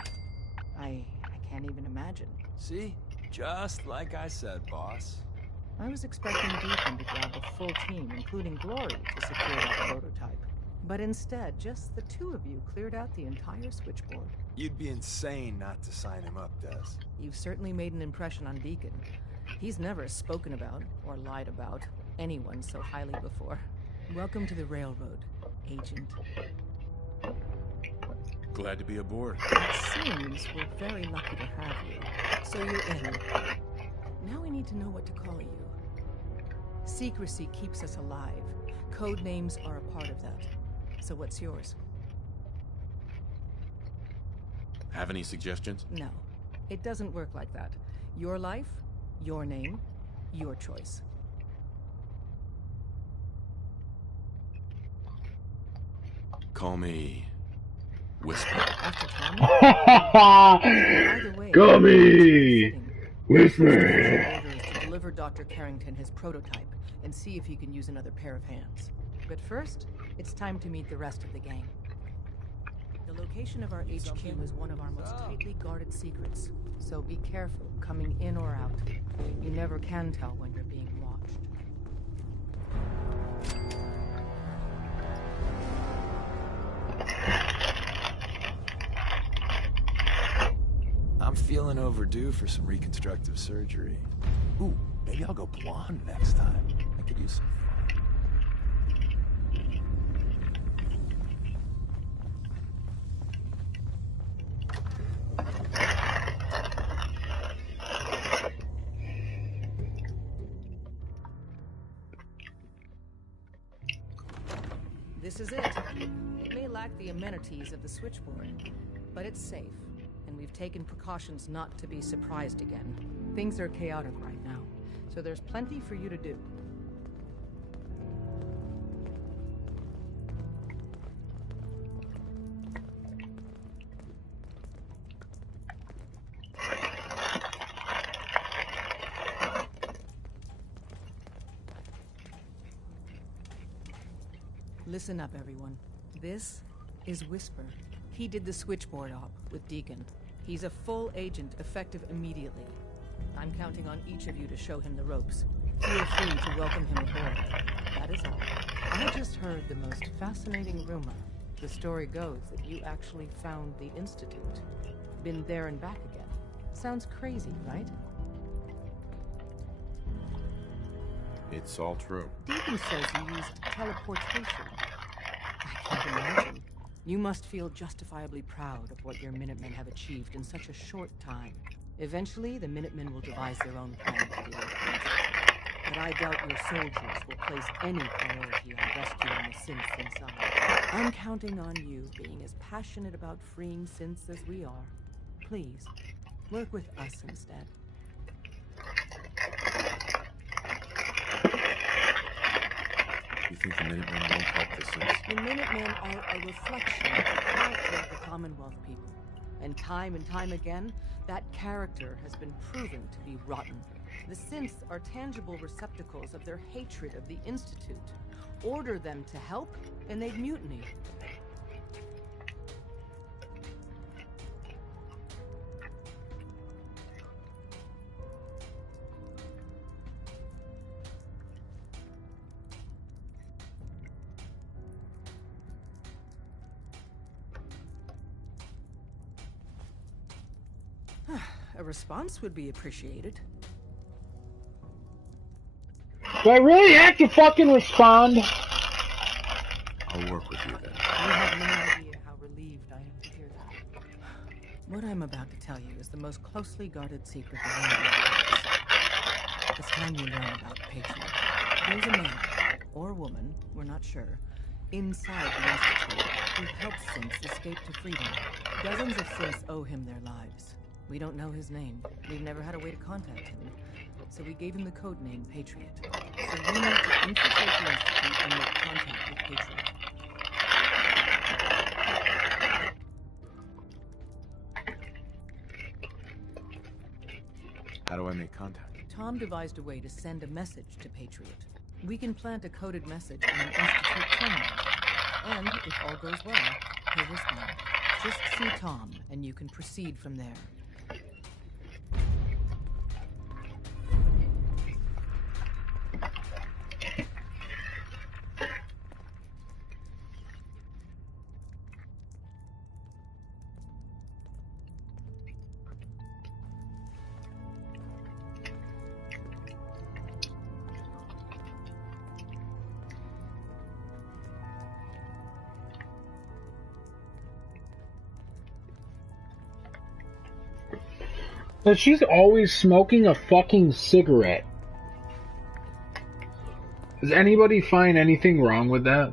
I can't even imagine. See? Just like I said, boss. I was expecting Deacon to grab a full team, including Glory, to secure that prototype. But instead, just the two of you cleared out the entire switchboard. You'd be insane not to sign him up, Des. You've certainly made an impression on Deacon. He's never spoken about, or lied about, anyone so highly before. Welcome to the Railroad, Agent. Glad to be aboard. It seems we're very lucky to have you. So you're in. Now we need to know what to call you. Secrecy keeps us alive. Code names are a part of that. So what's yours? Have any suggestions? No. It doesn't work like that. Your life, your name, your choice. Call me Whisper. After Tommy? Either way, Call me Whisper. order is to deliver Dr. Carrington his prototype and see if he can use another pair of hands. But first, it's time to meet the rest of the gang. The location of our HQ is one of our most tightly guarded secrets, so be careful coming in or out. You never can tell when you're being watched. I'm feeling overdue for some reconstructive surgery. Ooh, maybe I'll go blonde next time. I could use some fun. This is it. It may lack the amenities of the switchboard, but it's safe, and we've taken precautions not to be surprised again. Things are chaotic right now, so there's plenty for you to do. Listen up, everyone. This is Whisper. He did the switchboard op with Deacon. He's a full agent, effective immediately. I'm counting on each of you to show him the ropes. Feel free to welcome him aboard. That is all. I just heard the most fascinating rumor. The story goes that you actually found the Institute. Been there and back again. Sounds crazy, right? It's all true. Deacon says you use teleportation. I can't imagine. You must feel justifiably proud of what your Minutemen have achieved in such a short time. Eventually, the Minutemen will devise their own plan to deal with it. But I doubt your soldiers will place any priority on rescuing the synths inside. I'm counting on you being as passionate about freeing synths as we are. Please, work with us instead. You think the Minutemen won't help the synths? The Minutemen are a reflection of the character of the Commonwealth people. And time again, that character has been proven to be rotten. The synths are tangible receptacles of their hatred of the Institute. Order them to help, and they'd mutiny. A response would be appreciated. Do I really have to fucking respond? I'll work with you then. You have no idea how relieved I am to hear that. What I'm about to tell you is the most closely guarded secret the world has. It's time you learn about the Patriot. There's a man, or woman, we're not sure, inside the Institute who helped synths escape to freedom. Dozens of synths owe him their lives. We don't know his name. We've never had a way to contact him. So we gave him the code name Patriot. So we need to infiltrate the Institute and make contact with Patriot. How do I make contact? Tom devised a way to send a message to Patriot. We can plant a coded message on an Institute terminal. And if all goes well, he'll respond. Just see Tom, and you can proceed from there. But she's always smoking a fucking cigarette. Does anybody find anything wrong with that?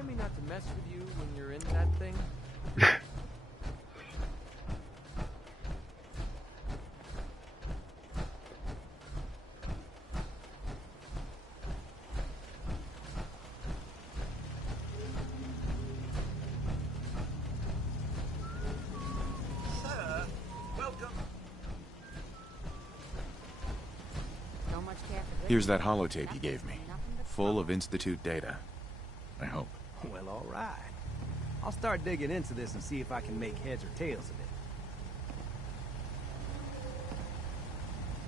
Remind me not to mess with you when you're in that thing. Sir, welcome. So much care for Here's that holotape you gave me. Full of Institute data. I hope. Well, all right. I'll start digging into this and see if I can make heads or tails of it.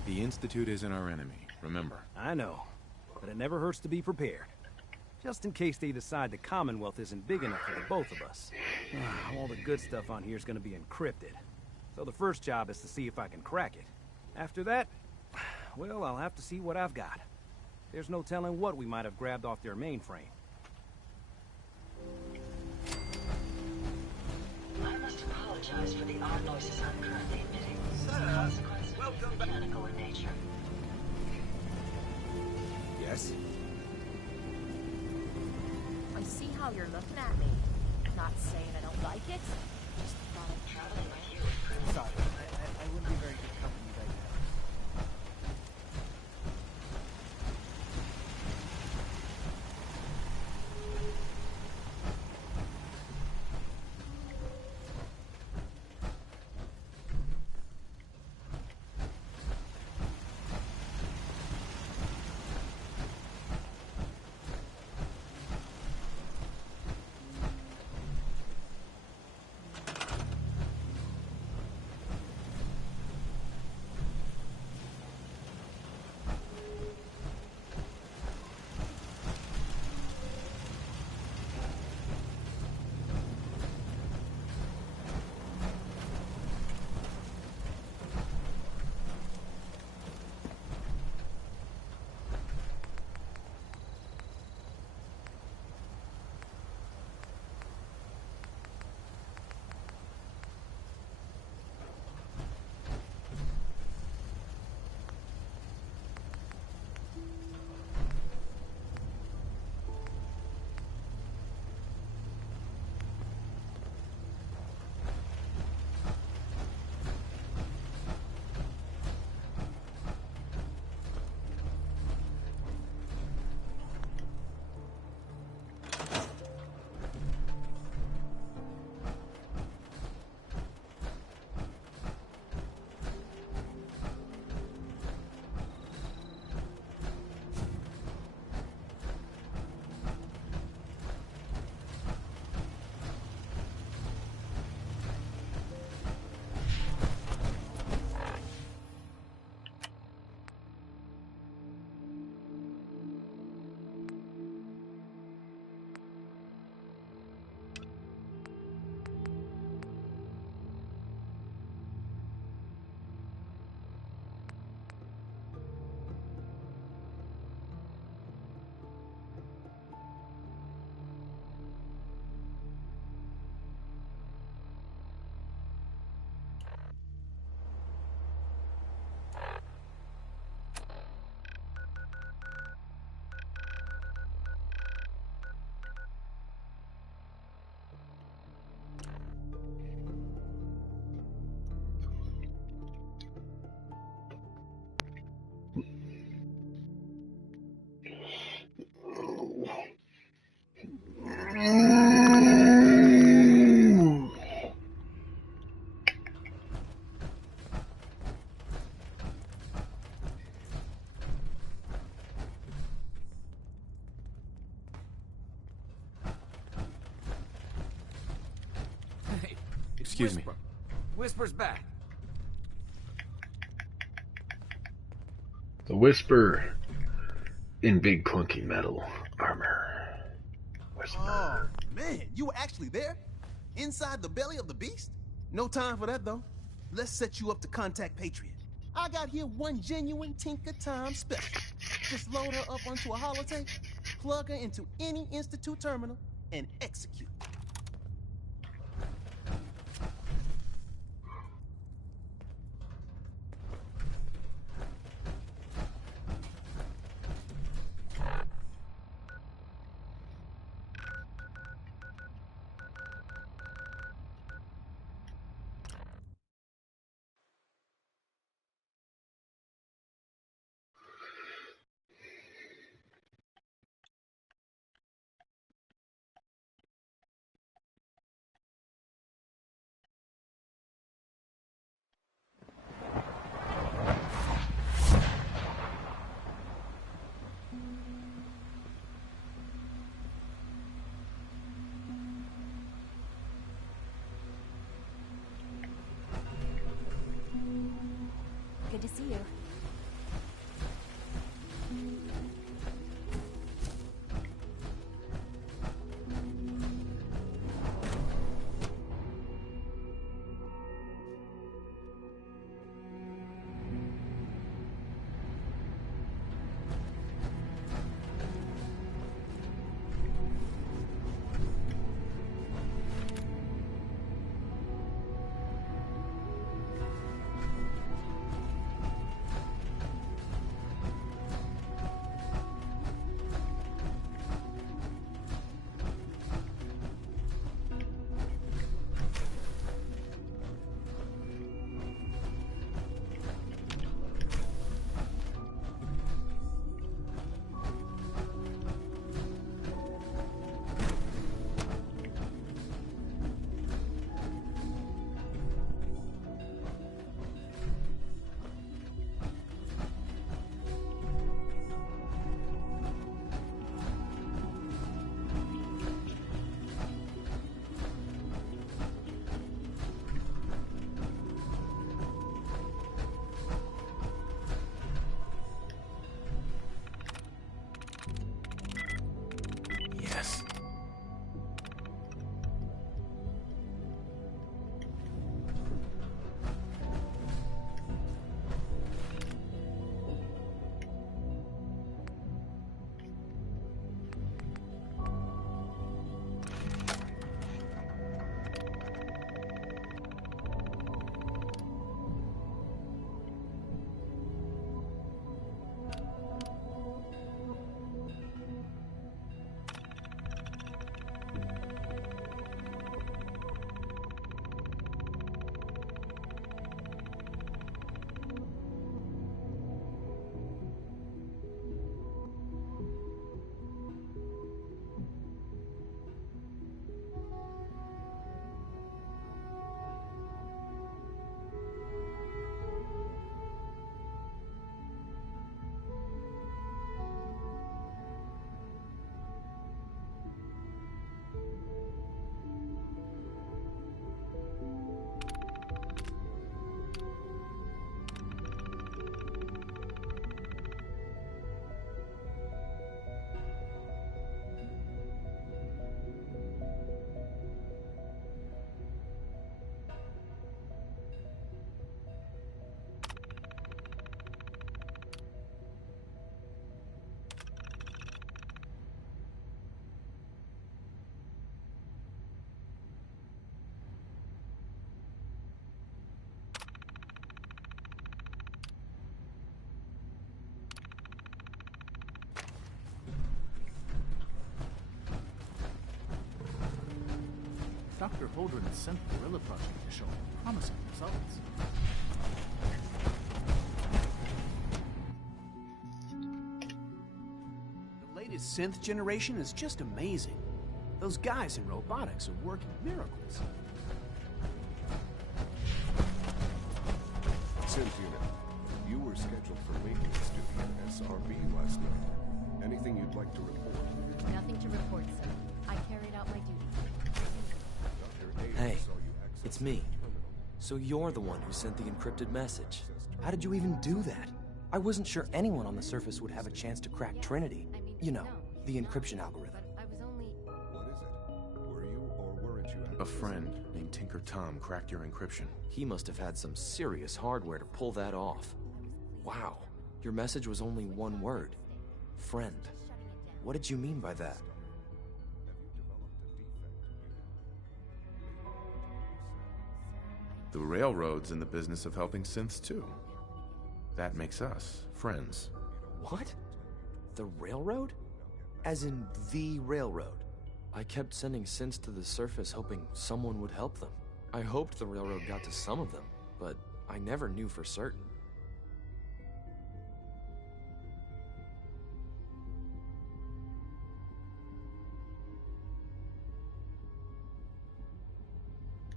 The Institute isn't our enemy, remember. I know, but it never hurts to be prepared. Just in case they decide the Commonwealth isn't big enough for the both of us. All the good stuff on here is going to be encrypted. So the first job is to see if I can crack it. After that, well, I'll have to see what I've got. There's no telling what we might have grabbed off their mainframe. I must apologize for the odd noises I'm currently emitting. Consequences being mechanical in nature. Yes? I see how you're looking at me. Not saying I don't like it. Just thought I'd traveling with you. Sorry, I wouldn't be very good company right now. Excuse me. Whisper's back. The Whisper in big clunky metal armor. Whisper. Oh, man, you were actually there? Inside the belly of the beast? No time for that, though. Let's set you up to contact Patriot. I got here one genuine Tinker Time special. Just load her up onto a holotape, plug her into any Institute terminal, and execute. Good to see you. Dr. Holdren sent the Gorilla Project to show promising results. The latest synth generation is just amazing. Those guys in robotics are working miracles. Synth unit, you were scheduled for maintenance duty at SRB last night. Anything you'd like to report? Nothing to report, sir. I carried out my duty. Hey, it's me. So you're the one who sent the encrypted message. How did you even do that? I wasn't sure anyone on the surface would have a chance to crack Trinity. You know, the encryption algorithm. I was only... What is it? Were you or weren't you at A friend named Tinker Tom cracked your encryption. He must have had some serious hardware to pull that off. Wow, your message was only one word. Friend. What did you mean by that? The Railroad's in the business of helping synths too. That makes us friends. What? The Railroad? As in the Railroad? I kept sending synths to the surface hoping someone would help them. I hoped the Railroad got to some of them, but I never knew for certain.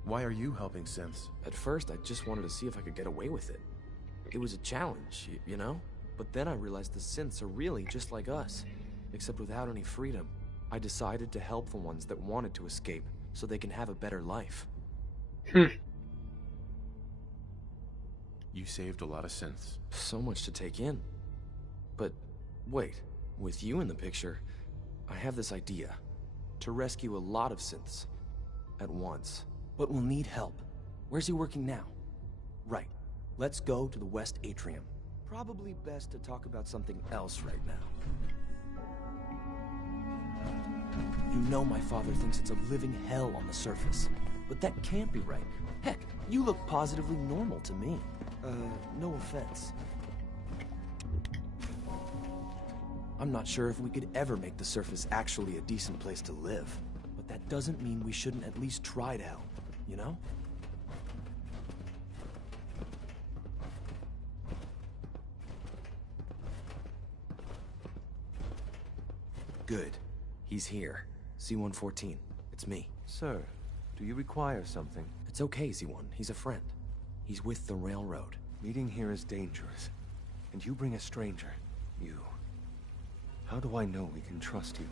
Why are you helping synths? At first, I just wanted to see if I could get away with it. It was a challenge, you know? But then I realized the synths are really just like us, except without any freedom. I decided to help the ones that wanted to escape, so they can have a better life. You saved a lot of synths. So much to take in. But wait, with you in the picture, I have this idea. To rescue a lot of synths at once. But we'll need help. Where's he working now? Right. Let's go to the West Atrium. Probably best to talk about something else right now. You know my father thinks it's a living hell on the surface. But that can't be right. Heck, you look positively normal to me. No offense. I'm not sure if we could ever make the surface actually a decent place to live. But that doesn't mean we shouldn't at least try to help, you know? Good. He's here. C-114. It's me. Sir, do you require something? It's okay, Z-1. He's a friend. He's with the Railroad. Meeting here is dangerous. And you bring a stranger. You. How do I know we can trust you?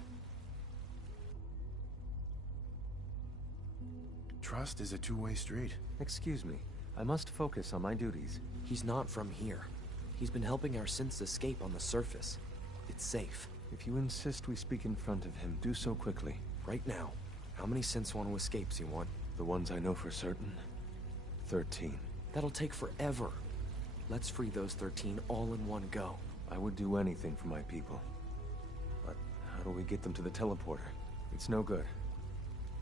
Trust is a two-way street. Excuse me. I must focus on my duties. He's not from here. He's been helping our synths escape on the surface. It's safe. If you insist we speak in front of him, do so quickly. Right now. How many synths want to escape, Z-1? The ones I know for certain? 13. That'll take forever. Let's free those 13 all in one go. I would do anything for my people. But how do we get them to the teleporter? It's no good.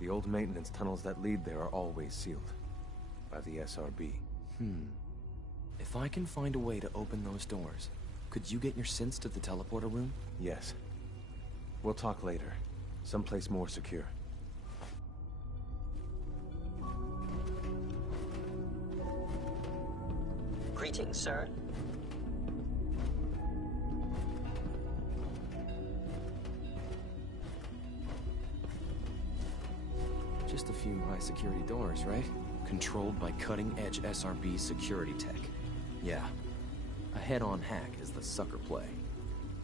The old maintenance tunnels that lead there are always sealed. By the SRB. If I can find a way to open those doors, could you get your synths to the teleporter room? Yes. We'll talk later. Someplace more secure. Greetings, sir. Just a few high-security doors, right? Controlled by cutting-edge SRB security tech. Yeah. A head-on hack is the sucker play.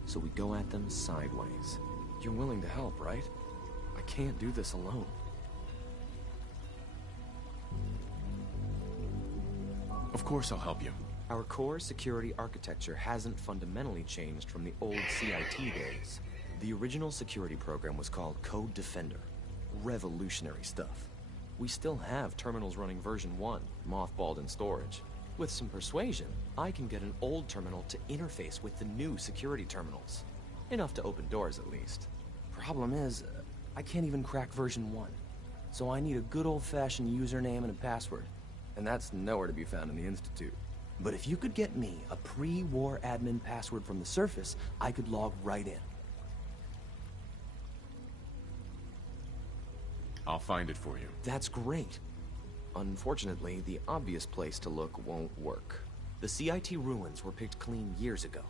So we go at them sideways. You're willing to help, right? I can't do this alone. Of course I'll help you. Our core security architecture hasn't fundamentally changed from the old CIT days. The original security program was called Code Defender. Revolutionary stuff. We still have terminals running version 1, mothballed in storage. With some persuasion, I can get an old terminal to interface with the new security terminals. Enough to open doors, at least. Problem is, I can't even crack version 1. So I need a good old-fashioned username and a password. And that's nowhere to be found in the Institute. But if you could get me a pre-war admin password from the surface, I could log right in. I'll find it for you. That's great. Unfortunately, the obvious place to look won't work. The CIT ruins were picked clean years ago,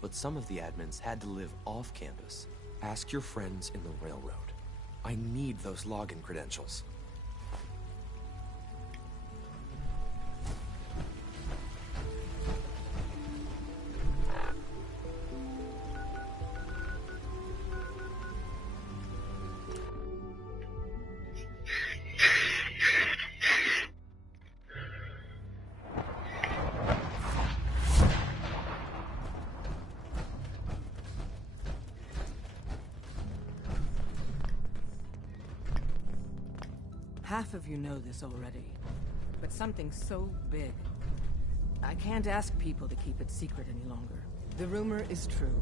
but some of the admins had to live off campus. Ask your friends in the railroad. I need those login credentials. Half of you know this already, but something so big, I can't ask people to keep it secret any longer. The rumor is true.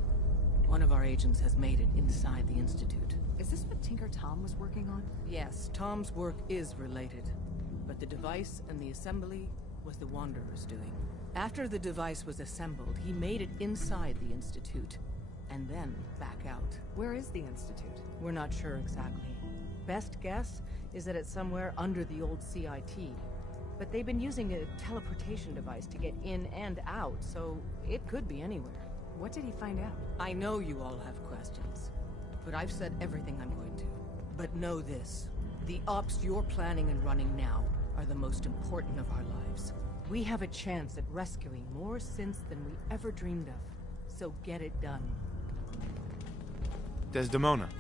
One of our agents has made it inside the Institute. Is this what Tinker Tom was working on? Yes, Tom's work is related, but the device and the assembly was the Wanderer's doing. After the device was assembled, he made it inside the Institute, and then back out. Where is the Institute? We're not sure exactly. Best guess is that it's somewhere under the old CIT. But they've been using a teleportation device to get in and out, so it could be anywhere. What did he find out? I know you all have questions, but I've said everything I'm going to. But know this, the ops you're planning and running now are the most important of our lives. We have a chance at rescuing more synths than we ever dreamed of, so get it done. Desdemona.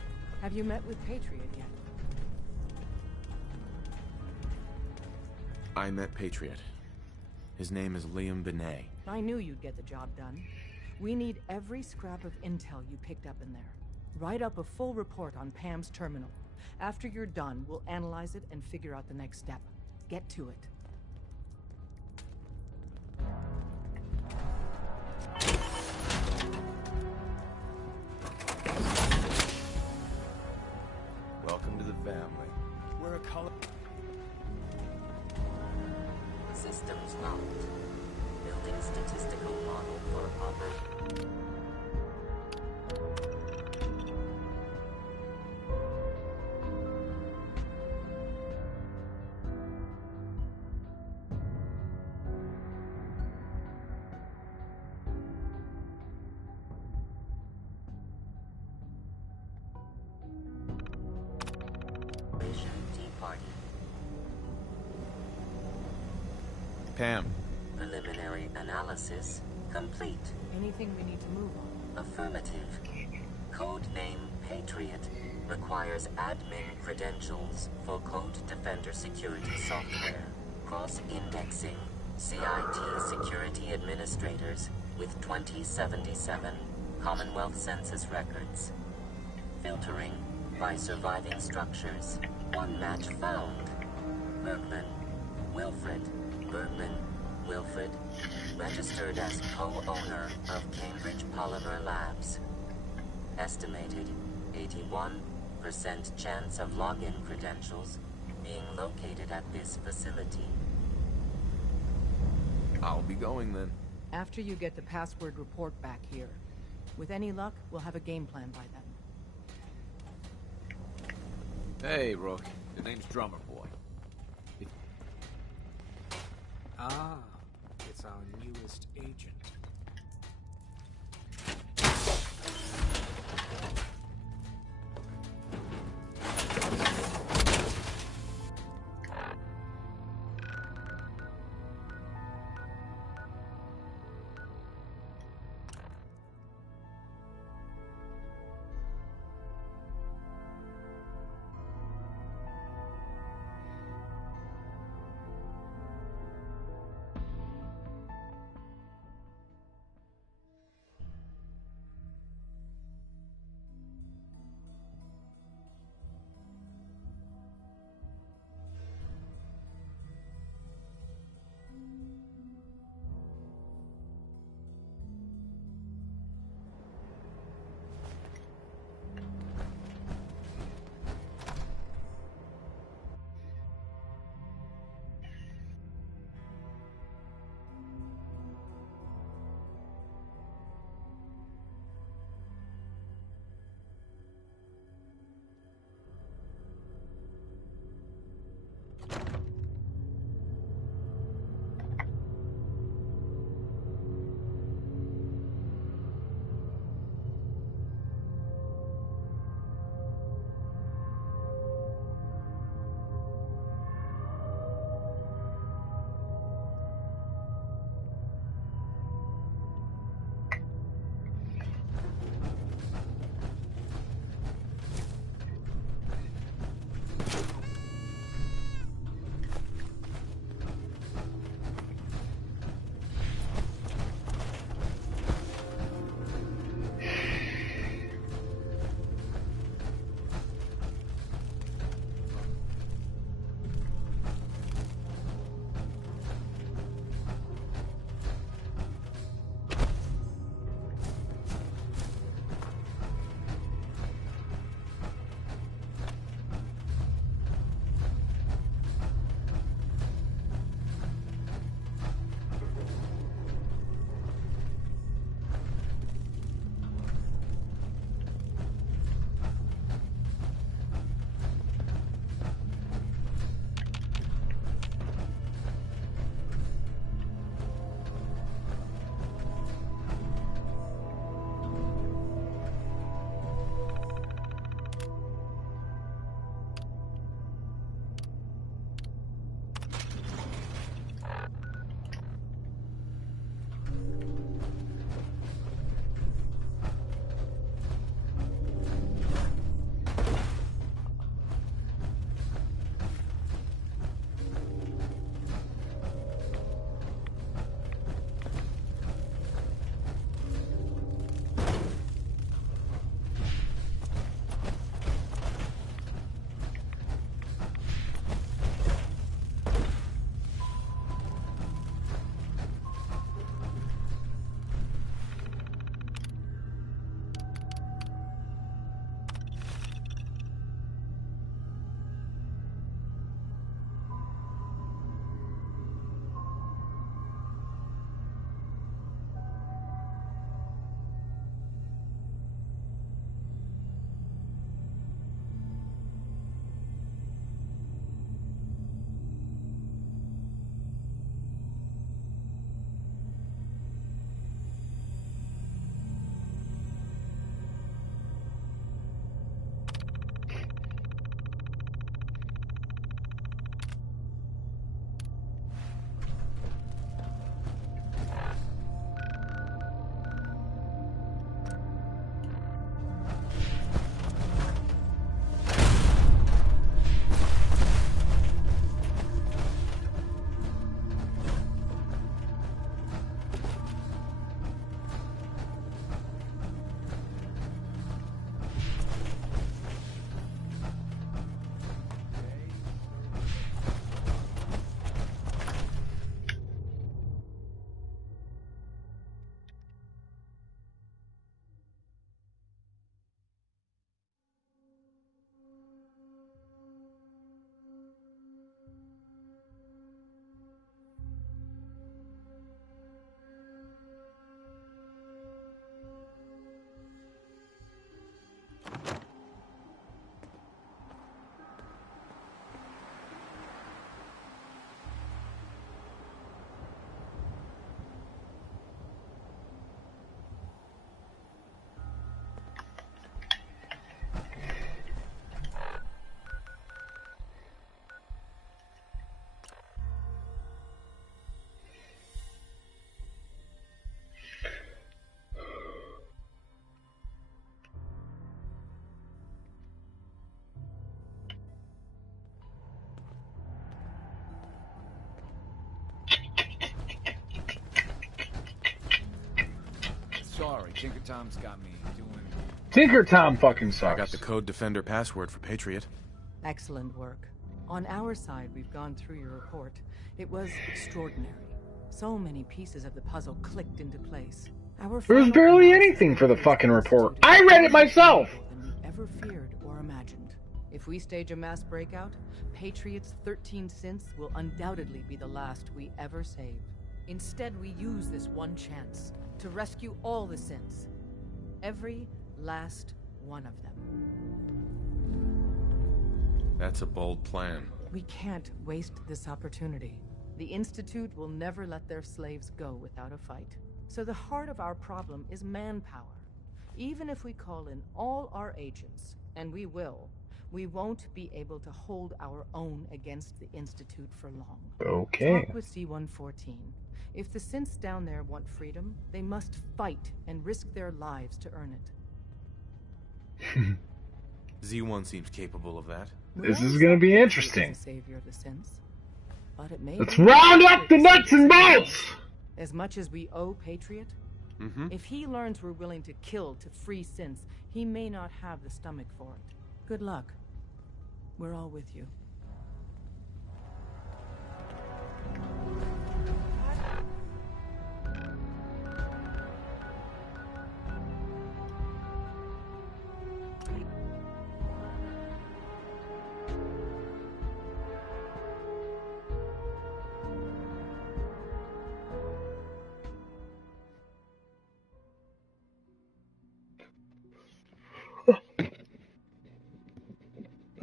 Have you met with Patriot yet? I met Patriot. His name is Liam Benet. I knew you'd get the job done. We need every scrap of intel you picked up in there. Write up a full report on Pam's terminal. After you're done, we'll analyze it and figure out the next step. Get to it. Welcome to the family. We're a color... Systems locked. Building statistical model for operation. Departing. Pam. Preliminary analysis complete. Anything we need to move on? Affirmative. Codename Patriot requires admin credentials for Code Defender security software. Cross-indexing CIT security administrators with 2077 Commonwealth census records. Filtering by surviving structures. One match found. Berglund. Wilfred. Berglund. Wilfred. Registered as co-owner of Cambridge Polymer Labs. Estimated 81% chance of login credentials being located at this facility. I'll be going then. After you get the password report back here. With any luck, we'll have a game plan by then. Hey, Rook. Your name's Drummer Boy. It's our newest agent. Tinker Tom's got me doing... Tinker Tom fucking sucks. I got the code defender password for Patriot. Excellent work. On our side, we've gone through your report. It was extraordinary. So many pieces of the puzzle clicked into place. There's barely anything for the fucking report. I read it myself! ...than we ever feared or imagined. If we stage a mass breakout, Patriot's 13 synths will undoubtedly be the last we ever save. Instead, we use this one chance to rescue all the synths. Every last one of them. That's a bold plan. We can't waste this opportunity. The Institute will never let their slaves go without a fight. So the heart of our problem is manpower. Even if we call in all our agents, and we will, we won't be able to hold our own against the Institute for long. Okay. Talk with C-114. If the synths down there want freedom, they must fight and risk their lives to earn it. Z1 seems capable of that. This is gonna be interesting. Savior of the synths, but it may Let's round up the nuts and bolts! As much as we owe Patriot, if he learns we're willing to kill to free synths, he may not have the stomach for it. Good luck. We're all with you.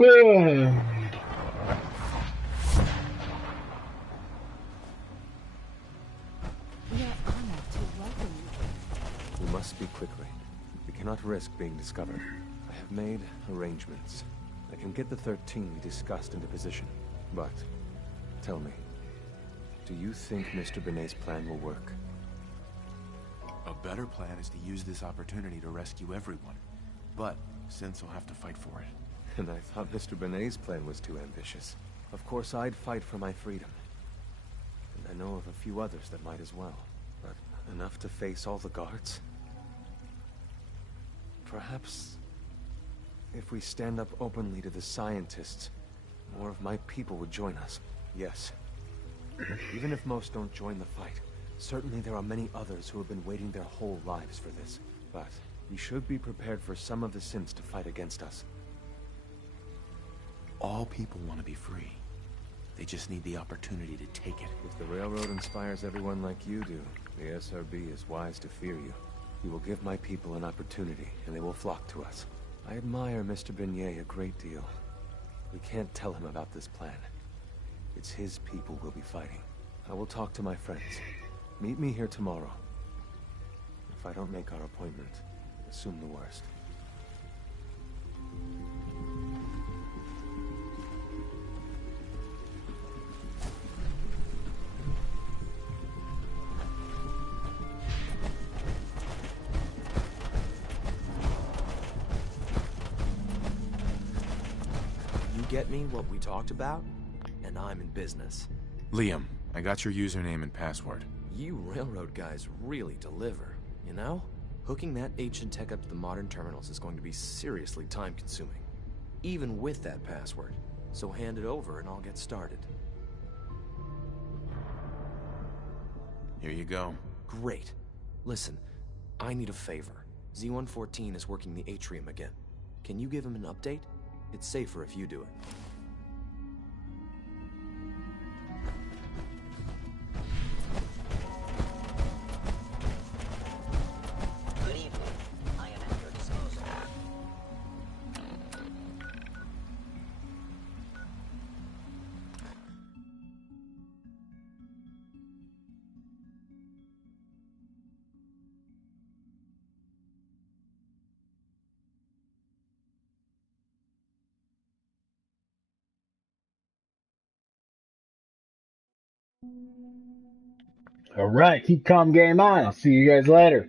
We must speak quickly. We cannot risk being discovered. I have made arrangements. I can get the 13 we discussed into position. But, tell me, do you think Mr. Benet's plan will work? A better plan is to use this opportunity to rescue everyone. But synths will have to fight for it. And I thought Mr. Benet's plan was too ambitious. Of course, I'd fight for my freedom. And I know of a few others that might as well. But enough to face all the guards? Perhaps... if we stand up openly to the scientists, more of my people would join us. Yes. Even if most don't join the fight, certainly there are many others who have been waiting their whole lives for this. But we should be prepared for some of the synths to fight against us. All people want to be free. They just need the opportunity to take it. If the Railroad inspires everyone like you do, the SRB is wise to fear you. You will give my people an opportunity, and they will flock to us. I admire Mr. Benet a great deal. We can't tell him about this plan. It's his people we'll be fighting. I will talk to my friends. Meet me here tomorrow. If I don't make our appointment, assume the worst. Get me what we talked about, and I'm in business. Liam, I got your username and password. You railroad guys really deliver, you know? Hooking that ancient tech up to the modern terminals is going to be seriously time-consuming, even with that password. So hand it over and I'll get started. Here you go. Great. Listen, I need a favor. Z-114 is working the atrium again. Can you give him an update? It's safer if you do it. Good evening. I am at your disposal. Alright, keep calm game on. I'll see you guys later.